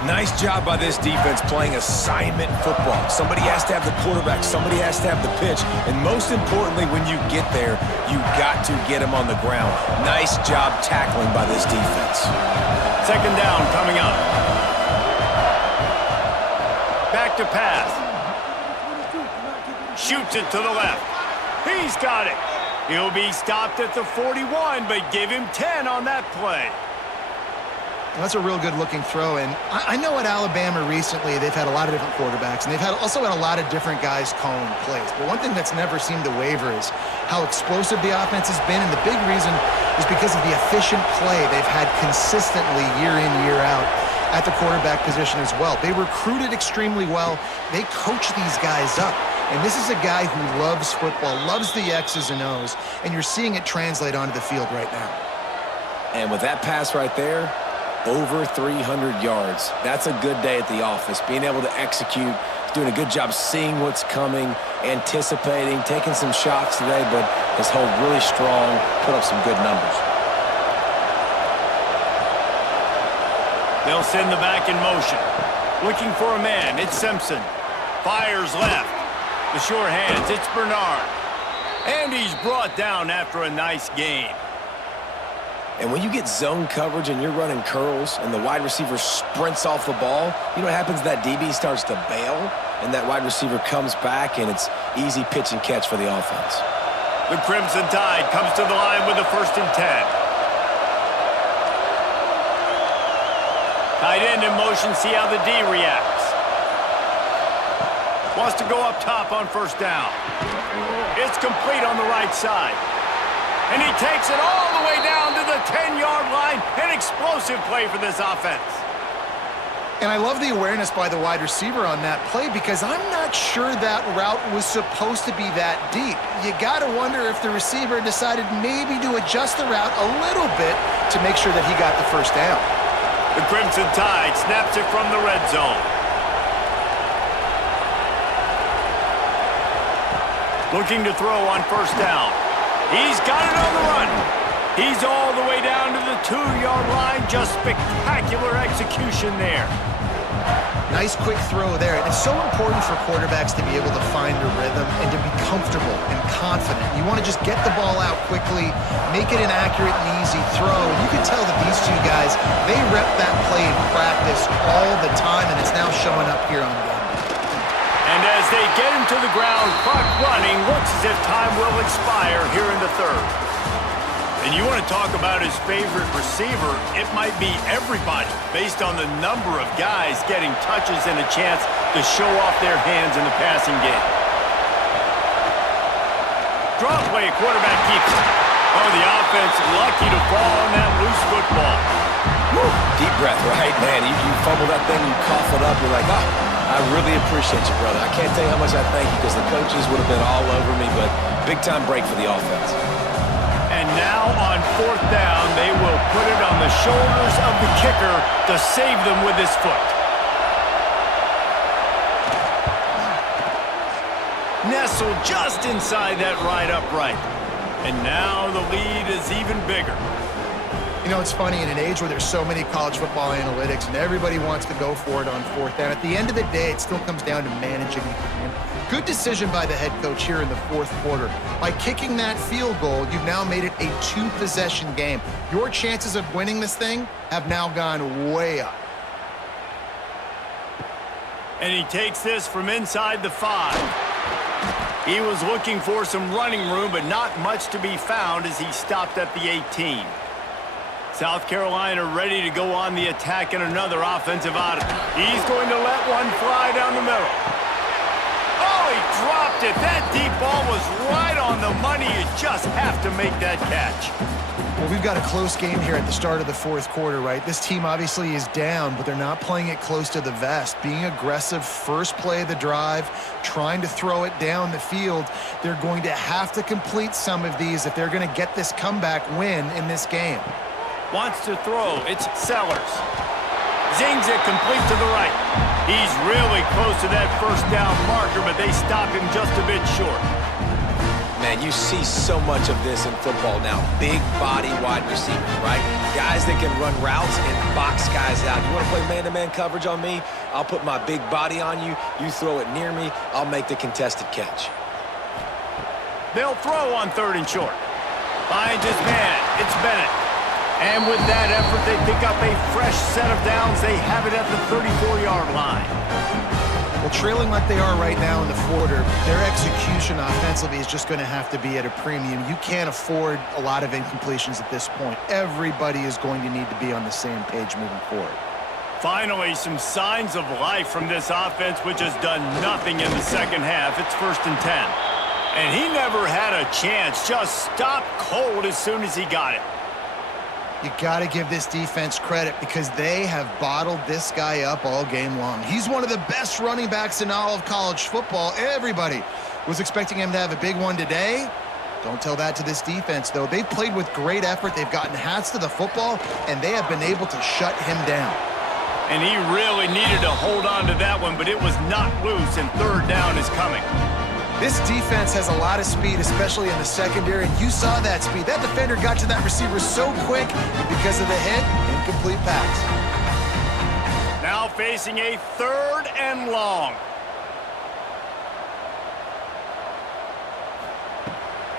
Nice job by this defense playing assignment football. Somebody has to have the quarterback. Somebody has to have the pitch. And most importantly, when you get there, you got to get him on the ground. Nice job tackling by this defense. Second down coming up. Back to pass. Shoots it to the left. He's got it. He'll be stopped at the 41, but give him 10 on that play. That's a real good-looking throw, and I know at Alabama recently they've had a lot of different quarterbacks, and they've also had a lot of different guys calling plays. But one thing that's never seemed to waver is how explosive the offense has been, and the big reason is because of the efficient play they've had consistently year in, year out at the quarterback position as well. They recruited extremely well. They coach these guys up. And this is a guy who loves football, loves the X's and O's, and you're seeing it translate onto the field right now. And with that pass right there, over 300 yards. That's a good day at the office. Being able to execute, doing a good job seeing what's coming, anticipating, taking some shots today, but his hold really strong, put up some good numbers. They'll send the back in motion. Looking for a man, it's Simpson. Fires left. The sure hands, it's Bernard. And he's brought down after a nice gain. And when you get zone coverage and you're running curls and the wide receiver sprints off the ball, you know what happens? That DB starts to bail, and that wide receiver comes back, and it's easy pitch and catch for the offense. The Crimson Tide comes to the line with a 1st and 10. Tight end in motion, see how the D reacts. Wants to go up top on 1st down. It's complete on the right side. And he takes it all the way down to the 10-yard line. An explosive play for this offense. And I love the awareness by the wide receiver on that play because I'm not sure that route was supposed to be that deep. You got to wonder if the receiver decided maybe to adjust the route a little bit to make sure that he got the 1st down. The Crimson Tide snaps it from the red zone. Looking to throw on 1st down. He's got it on the run. He's all the way down to the 2-yard line. Just spectacular execution there. Nice quick throw there. And it's so important for quarterbacks to be able to find a rhythm and to be comfortable and confident. You want to just get the ball out quickly, make it an accurate and easy throw. And you can tell that these two guys, they rep that play in practice all the time, and it's now showing up here on game. And as they get him to the ground, clock running, looks as if time will expire here in the 3rd. And you want to talk about his favorite receiver, it might be everybody, based on the number of guys getting touches and a chance to show off their hands in the passing game. Draw play, quarterback keeps it. Oh, the offense lucky to fall on that loose football. Woo. Deep breath, right? Man, you fumble that thing, you cough it up, you're like, oh, I really appreciate you, brother. I can't tell you how much I thank you because the coaches would have been all over me, but big-time break for the offense. And now on 4th down, they will put it on the shoulders of the kicker to save them with his foot. Nestled just inside that right upright. And now the lead is even bigger. You know, it's funny, in an age where there's so many college football analytics and everybody wants to go for it on fourth down, at the end of the day, it still comes down to managing the game. Good decision by the head coach here in the fourth quarter. By kicking that field goal, you've now made it a two-possession game. Your chances of winning this thing have now gone way up. And he takes this from inside the 5. He was looking for some running room, but not much to be found as he stopped at the 18. South Carolina ready to go on the attack in another offensive out. He's going to let one fly down the middle. Oh, he dropped it. That deep ball was right on the money. You just have to make that catch. Well, we've got a close game here at the start of the fourth quarter, right? This team obviously is down, but they're not playing it close to the vest. Being aggressive, first play of the drive, trying to throw it down the field. They're going to have to complete some of these if they're going to get this comeback win in this game. Wants to throw. It's Sellers. Zings it complete to the right. He's really close to that first down marker, but they stop him just a bit short. Man, you see so much of this in football now. Big body wide receivers, right? Guys that can run routes and box guys out. You want to play man-to-man coverage on me? I'll put my big body on you. You throw it near me, I'll make the contested catch. They'll throw on 3rd and short. Finds his man. It's Bennett. And with that effort, they pick up a fresh set of downs. They have it at the 34-yard line. Well, trailing like they are right now in the quarter, their execution offensively is just going to have to be at a premium. You can't afford a lot of incompletions at this point. Everybody is going to need to be on the same page moving forward. Finally, some signs of life from this offense, which has done nothing in the second half. It's 1st and 10. And he never had a chance. Just stopped cold as soon as he got it. You got to give this defense credit because they have bottled this guy up all game long. He's one of the best running backs in all of college football. Everybody was expecting him to have a big one today. Don't tell that to this defense, though. They've played with great effort. They've gotten hats to the football, and they have been able to shut him down. And he really needed to hold on to that one, but it was not loose, and 3rd down is coming. This defense has a lot of speed, especially in the secondary, and you saw that speed. That defender got to that receiver so quick, and because of the hit, incomplete pass. Now facing a 3rd and long.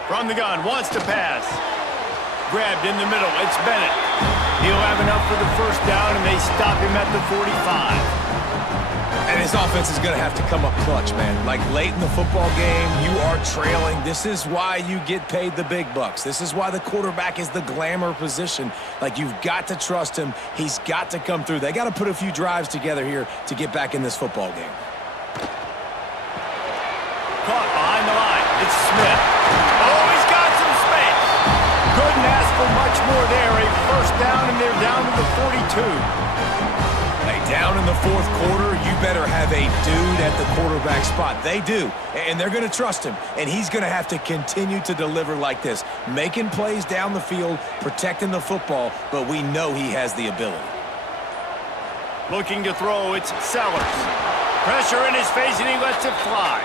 From the gun, wants to pass. Grabbed in the middle, it's Bennett. He'll have enough for the 1st down, and they stop him at the 45. And his offense is going to have to come up clutch, man. Like late in the football game, you are trailing. This is why you get paid the big bucks. This is why the quarterback is the glamour position. Like, you've got to trust him. He's got to come through. They got to put a few drives together here to get back in this football game. Caught behind the line. It's Smith. Oh, he's got some space. Couldn't ask for much more there. A 1st down, and they're down to the 42. Down in the fourth quarter, you better have a dude at the quarterback spot. They do, and they're going to trust him, and he's going to have to continue to deliver like this, making plays down the field, protecting the football, but we know he has the ability. Looking to throw, it's Sellers. Pressure in his face, and he lets it fly.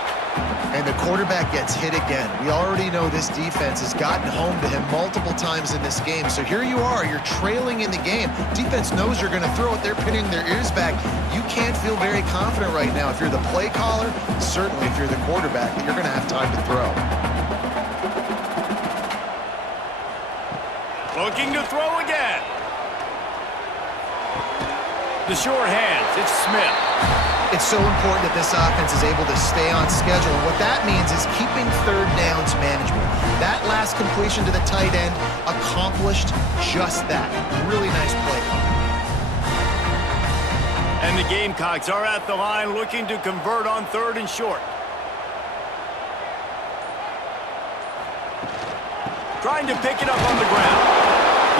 And the quarterback gets hit again. We already know this defense has gotten home to him multiple times in this game. So here you are, you're trailing in the game. Defense knows you're going to throw it. They're pinning their ears back. You can't feel very confident right now. If you're the play caller, certainly if you're the quarterback, that you're going to have time to throw. Looking to throw again. The short hands, it's Smith. It's so important that this offense is able to stay on schedule. And what that means is keeping 3rd downs management. That last completion to the tight end accomplished just that. Really nice play call. And the Gamecocks are at the line looking to convert on 3rd and short. Trying to pick it up on the ground.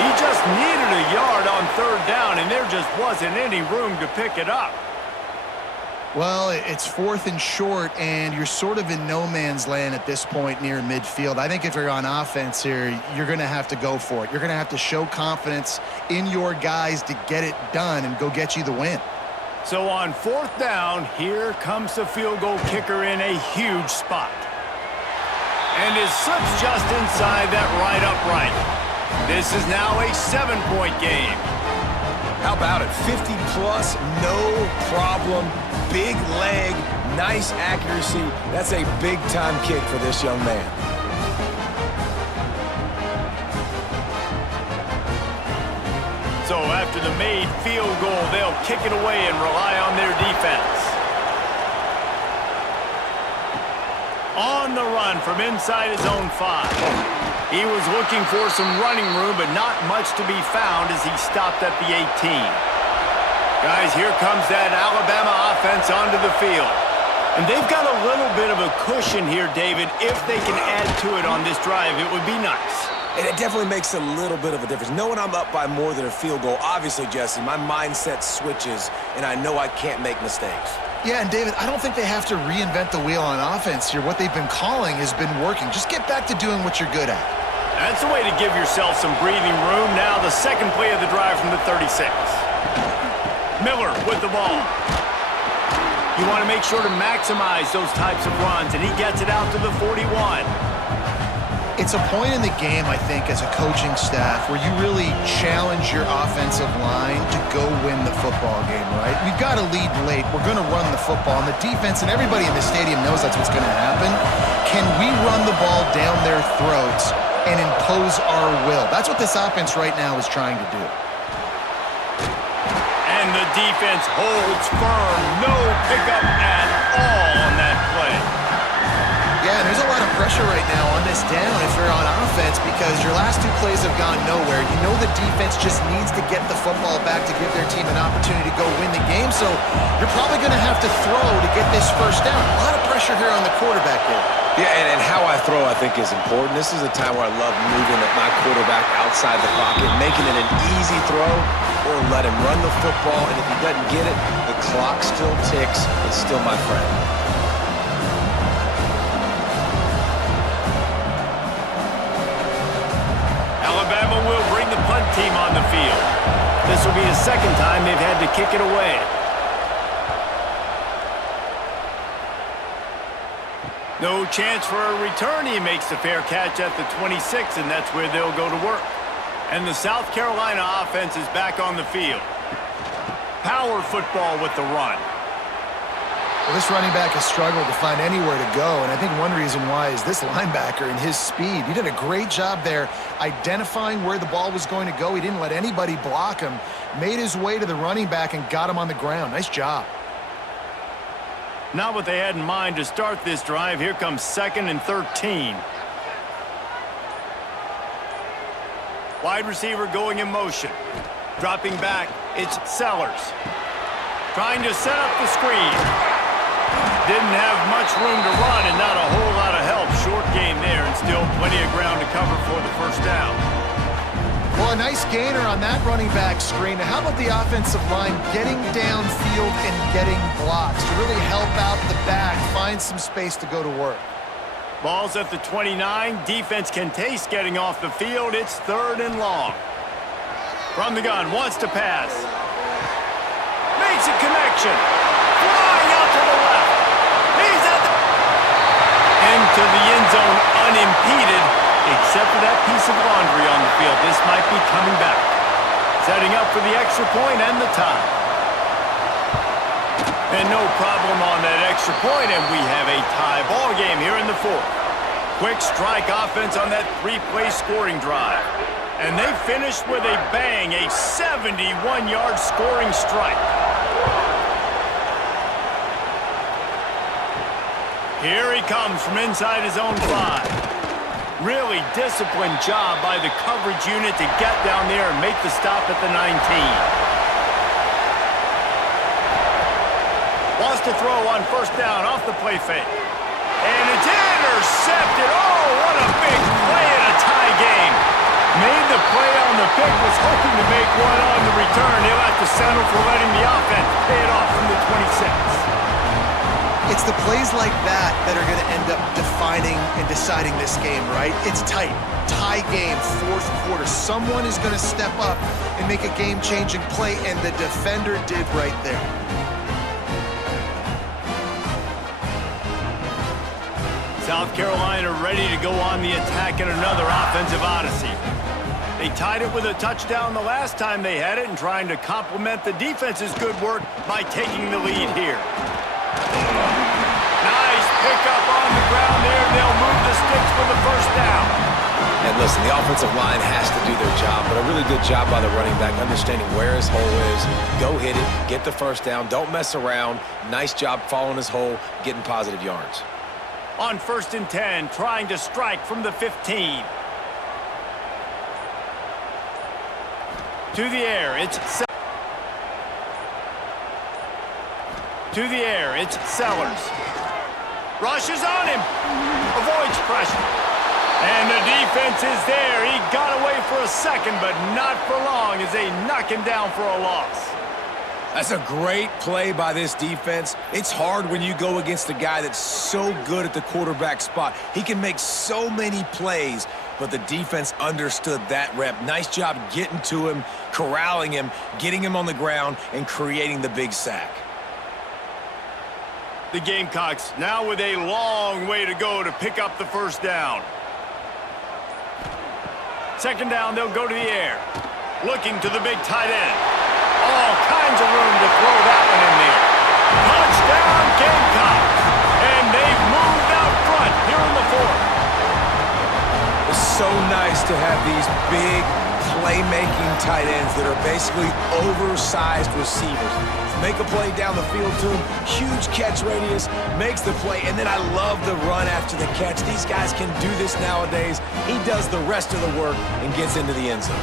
He just needed a yard on 3rd down, and there just wasn't any room to pick it up. Well, it's 4th and short, and you're sort of in no man's land at this point near midfield. I think if you're on offense here, you're going to have to go for it. You're going to have to show confidence in your guys to get it done and go get you the win. So on 4th down, here comes the field goal kicker in a huge spot. And his slips just inside that right upright. This is now a 7-point game. How about it? 50 plus, no problem. Big leg, nice accuracy. That's a big-time kick for this young man. So after the made field goal, they'll kick it away and rely on their defense. On the run from inside his own 5. He was looking for some running room, but not much to be found as he stopped at the 18. Guys, here comes that Alabama offense onto the field. And they've got a little bit of a cushion here, David. If they can add to it on this drive, it would be nice. And it definitely makes a little bit of a difference. Knowing I'm up by more than a field goal, obviously, Jesse, my mindset switches, and I know I can't make mistakes. Yeah, and David, I don't think they have to reinvent the wheel on offense here. What they've been calling has been working. Just get back to doing what you're good at. That's the way to give yourself some breathing room. Now the second play of the drive from the 36. Miller with the ball. You want to make sure to maximize those types of runs, and he gets it out to the 41. It's a point in the game, I think, as a coaching staff where you really challenge your offensive line to go win the football game, right? We've got to lead late. We're going to run the football. And the defense and everybody in the stadium knows that's what's going to happen. Can we run the ball down their throats and impose our will? That's what this offense right now is trying to do. And the defense holds firm. No pickup at all on that play. Yeah, and there's a lot of pressure right now on this down if you're on offense because your last 2 plays have gone nowhere. You know the defense just needs to get the football back to give their team an opportunity to go win the game, so you're probably going to have to throw to get this first down. A lot of pressure here on the quarterback there. Yeah, and how I throw, I think, is important. This is a time where I love moving my quarterback outside the pocket, making it an easy throw, or let him run the football, and if he doesn't get it, the clock still ticks. It's still my friend. Alabama will bring the punt team on the field. This will be the second time they've had to kick it away. No chance for a return. He makes the fair catch at the 26, and that's where they'll go to work. And the South Carolina offense is back on the field. Power football with the run. Well, this running back has struggled to find anywhere to go, and I think one reason why is this linebacker and his speed. He did a great job there identifying where the ball was going to go. He didn't let anybody block him, made his way to the running back and got him on the ground. Nice job. Not what they had in mind to start this drive. Here comes 2nd and 13. Wide receiver going in motion. Dropping back, it's Sellers. Trying to set up the screen. Didn't have much room to run and not a whole lot of help. Short gain there and still plenty of ground to cover for the first down. Well, a nice gainer on that running back screen. Now, how about the offensive line getting downfield and getting blocks to really help out the back, find some space to go to work? Ball's at the 29. Defense can taste getting off the field. It's 3rd and long. From the gun, wants to pass. Makes a connection. Flying out to the left. He's at the... Into the end zone unimpeded, except for that piece of laundry on the field. This might be coming back. Setting up for the extra point and the tie. And no problem on that extra point, and we have a tie ball game here in the 4th. Quick strike offense on that 3-play scoring drive. And they finished with a bang, a 71-yard scoring strike. Here he comes from inside his own 5. Really disciplined job by the coverage unit to get down there and make the stop at the 19. Wants to throw on first down off the play fake. And it's intercepted. Oh, what a big play in a tie game. Made the play on the pick, was hoping to make one on the return. He'll have to settle for letting the offense pay it off from the 26. It's the plays like that that are going to end up defining and deciding this game, right? It's tight. Tie game, 4th quarter. Someone is going to step up and make a game-changing play, and the defender did right there. South Carolina ready to go on the attack in another offensive odyssey. They tied it with a touchdown the last time they had it and trying to complement the defense's good work by taking the lead here. Nice pickup on the ground there. They'll move the sticks for the first down. And listen, the offensive line has to do their job, but a really good job by the running back understanding where his hole is. Go hit it, get the first down, don't mess around. Nice job following his hole, getting positive yards. On 1st and 10, trying to strike from the 15. To the air, it's Sellers. Rushes on him. Avoids pressure. And the defense is there. He got away for a second, but not for long as they knock him down for a loss. That's a great play by this defense. It's hard when you go against a guy that's so good at the quarterback spot. He can make so many plays, but the defense understood that rep. Nice job getting to him, corralling him, getting him on the ground, and creating the big sack. The Gamecocks now with a long way to go to pick up the first down. 2nd down, they'll go to the air. Looking to the big tight end. All kinds of room to throw that one in there. Touchdown, Gamecocks! And they've moved out front here in the 4th. It's so nice to have these big playmaking tight ends that are basically oversized receivers. Make a play down the field to him, huge catch radius, makes the play, and then I love the run after the catch. These guys can do this nowadays. He does the rest of the work and gets into the end zone.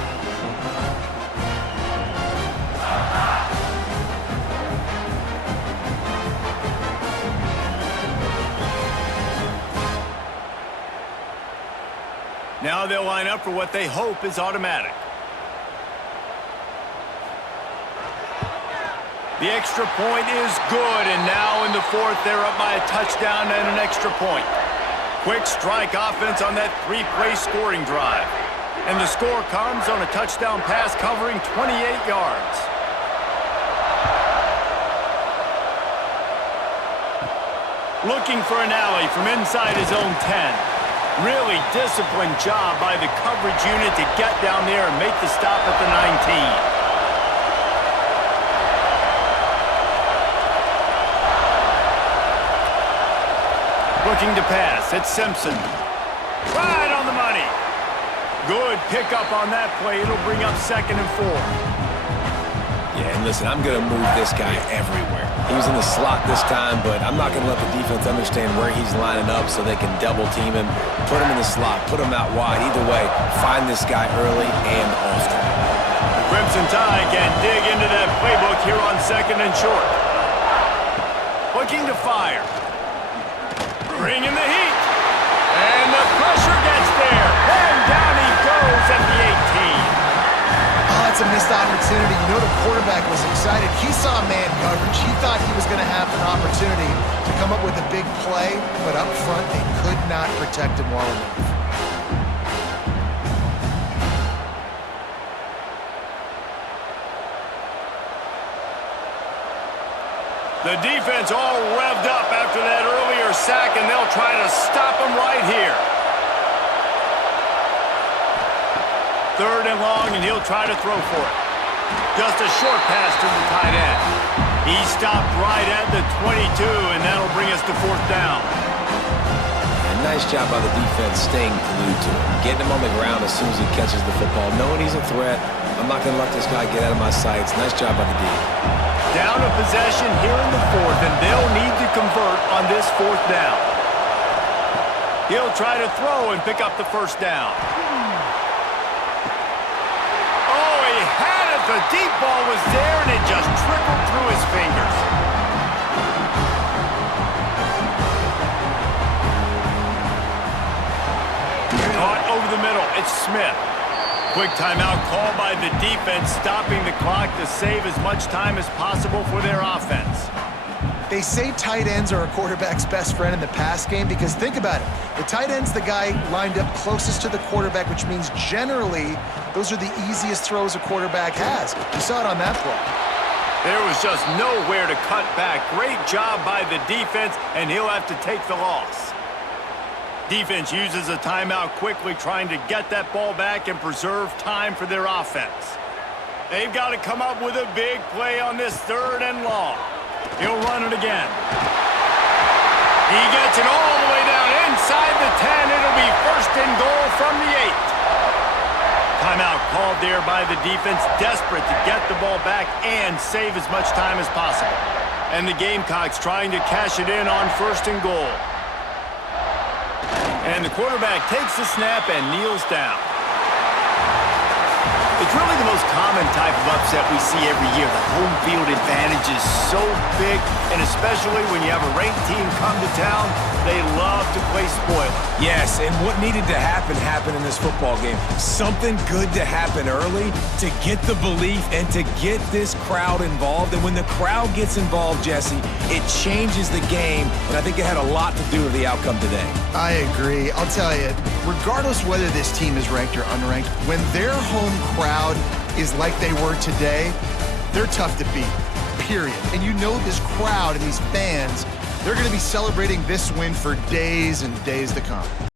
Now they'll line up for what they hope is automatic. The extra point is good, and now in the 4th, they're up by a touchdown and an extra point. Quick strike offense on that 3-play scoring drive. And the score comes on a touchdown pass covering 28 yards. Looking for an alley from inside his own 10. Really disciplined job by the coverage unit to get down there and make the stop at the 19. Looking to pass, it's Simpson. Right on the money. Good pickup on that play. It'll bring up 2nd and 4. Yeah, and listen, I'm going to move this guy everywhere. He was in the slot this time, but I'm not going to let the defense understand where he's lining up so they can double team him, put him in the slot, put him out wide. Either way, find this guy early and often. The Crimson Tide can dig into that playbook here on 2nd and short. Looking to fire. Bringing the heat. And the pressure gets there. And down he goes at the 18. Oh, that's a missed opportunity. You know the quarterback was excited. He saw man coverage. He thought he was going to have an opportunity to come up with a big play, but up front they could not protect him well enough. The defense all revved up after that earlier sack, and they'll try to stop him right here. 3rd and long, and he'll try to throw for it. Just a short pass to the tight end. He stopped right at the 22, and that'll bring us to 4th down. And nice job by the defense staying glued to him, getting him on the ground as soon as he catches the football, knowing he's a threat. I'm not going to let this guy get out of my sights. Nice job by the D. Down a possession here in the 4th, and they'll need to convert on this 4th down. He'll try to throw and pick up the first down. Oh, he had it. The deep ball was there, and it just trickled through his fingers. Caught over the middle. It's Smith. Quick timeout call by the defense, stopping the clock to save as much time as possible for their offense. They say tight ends are a quarterback's best friend in the pass game because think about it. The tight end's the guy lined up closest to the quarterback, which means generally those are the easiest throws a quarterback has. You saw it on that play. There was just nowhere to cut back. Great job by the defense, and he'll have to take the loss. Defense uses a timeout quickly, trying to get that ball back and preserve time for their offense. They've got to come up with a big play on this 3rd and long. He'll run it again. He gets it all the way down inside the 10. It'll be 1st and goal from the 8. Timeout called there by the defense, desperate to get the ball back and save as much time as possible. And the Gamecocks trying to cash it in on 1st and goal. And the quarterback takes the snap and kneels down. It's really the most common type of upset we see every year. The home field advantage is so big, and especially when you have a ranked team come to town, they love to play spoiler. Yes, and what needed to happen happened in this football game. Something good to happen early to get the belief and to get this crowd involved. And when the crowd gets involved, Jesse, it changes the game, and I think it had a lot to do with the outcome today. I agree. I'll tell you, regardless whether this team is ranked or unranked, when their home crowd is like they were today, they're tough to beat, period. And you know this crowd and these fans, they're going to be celebrating this win for days and days to come.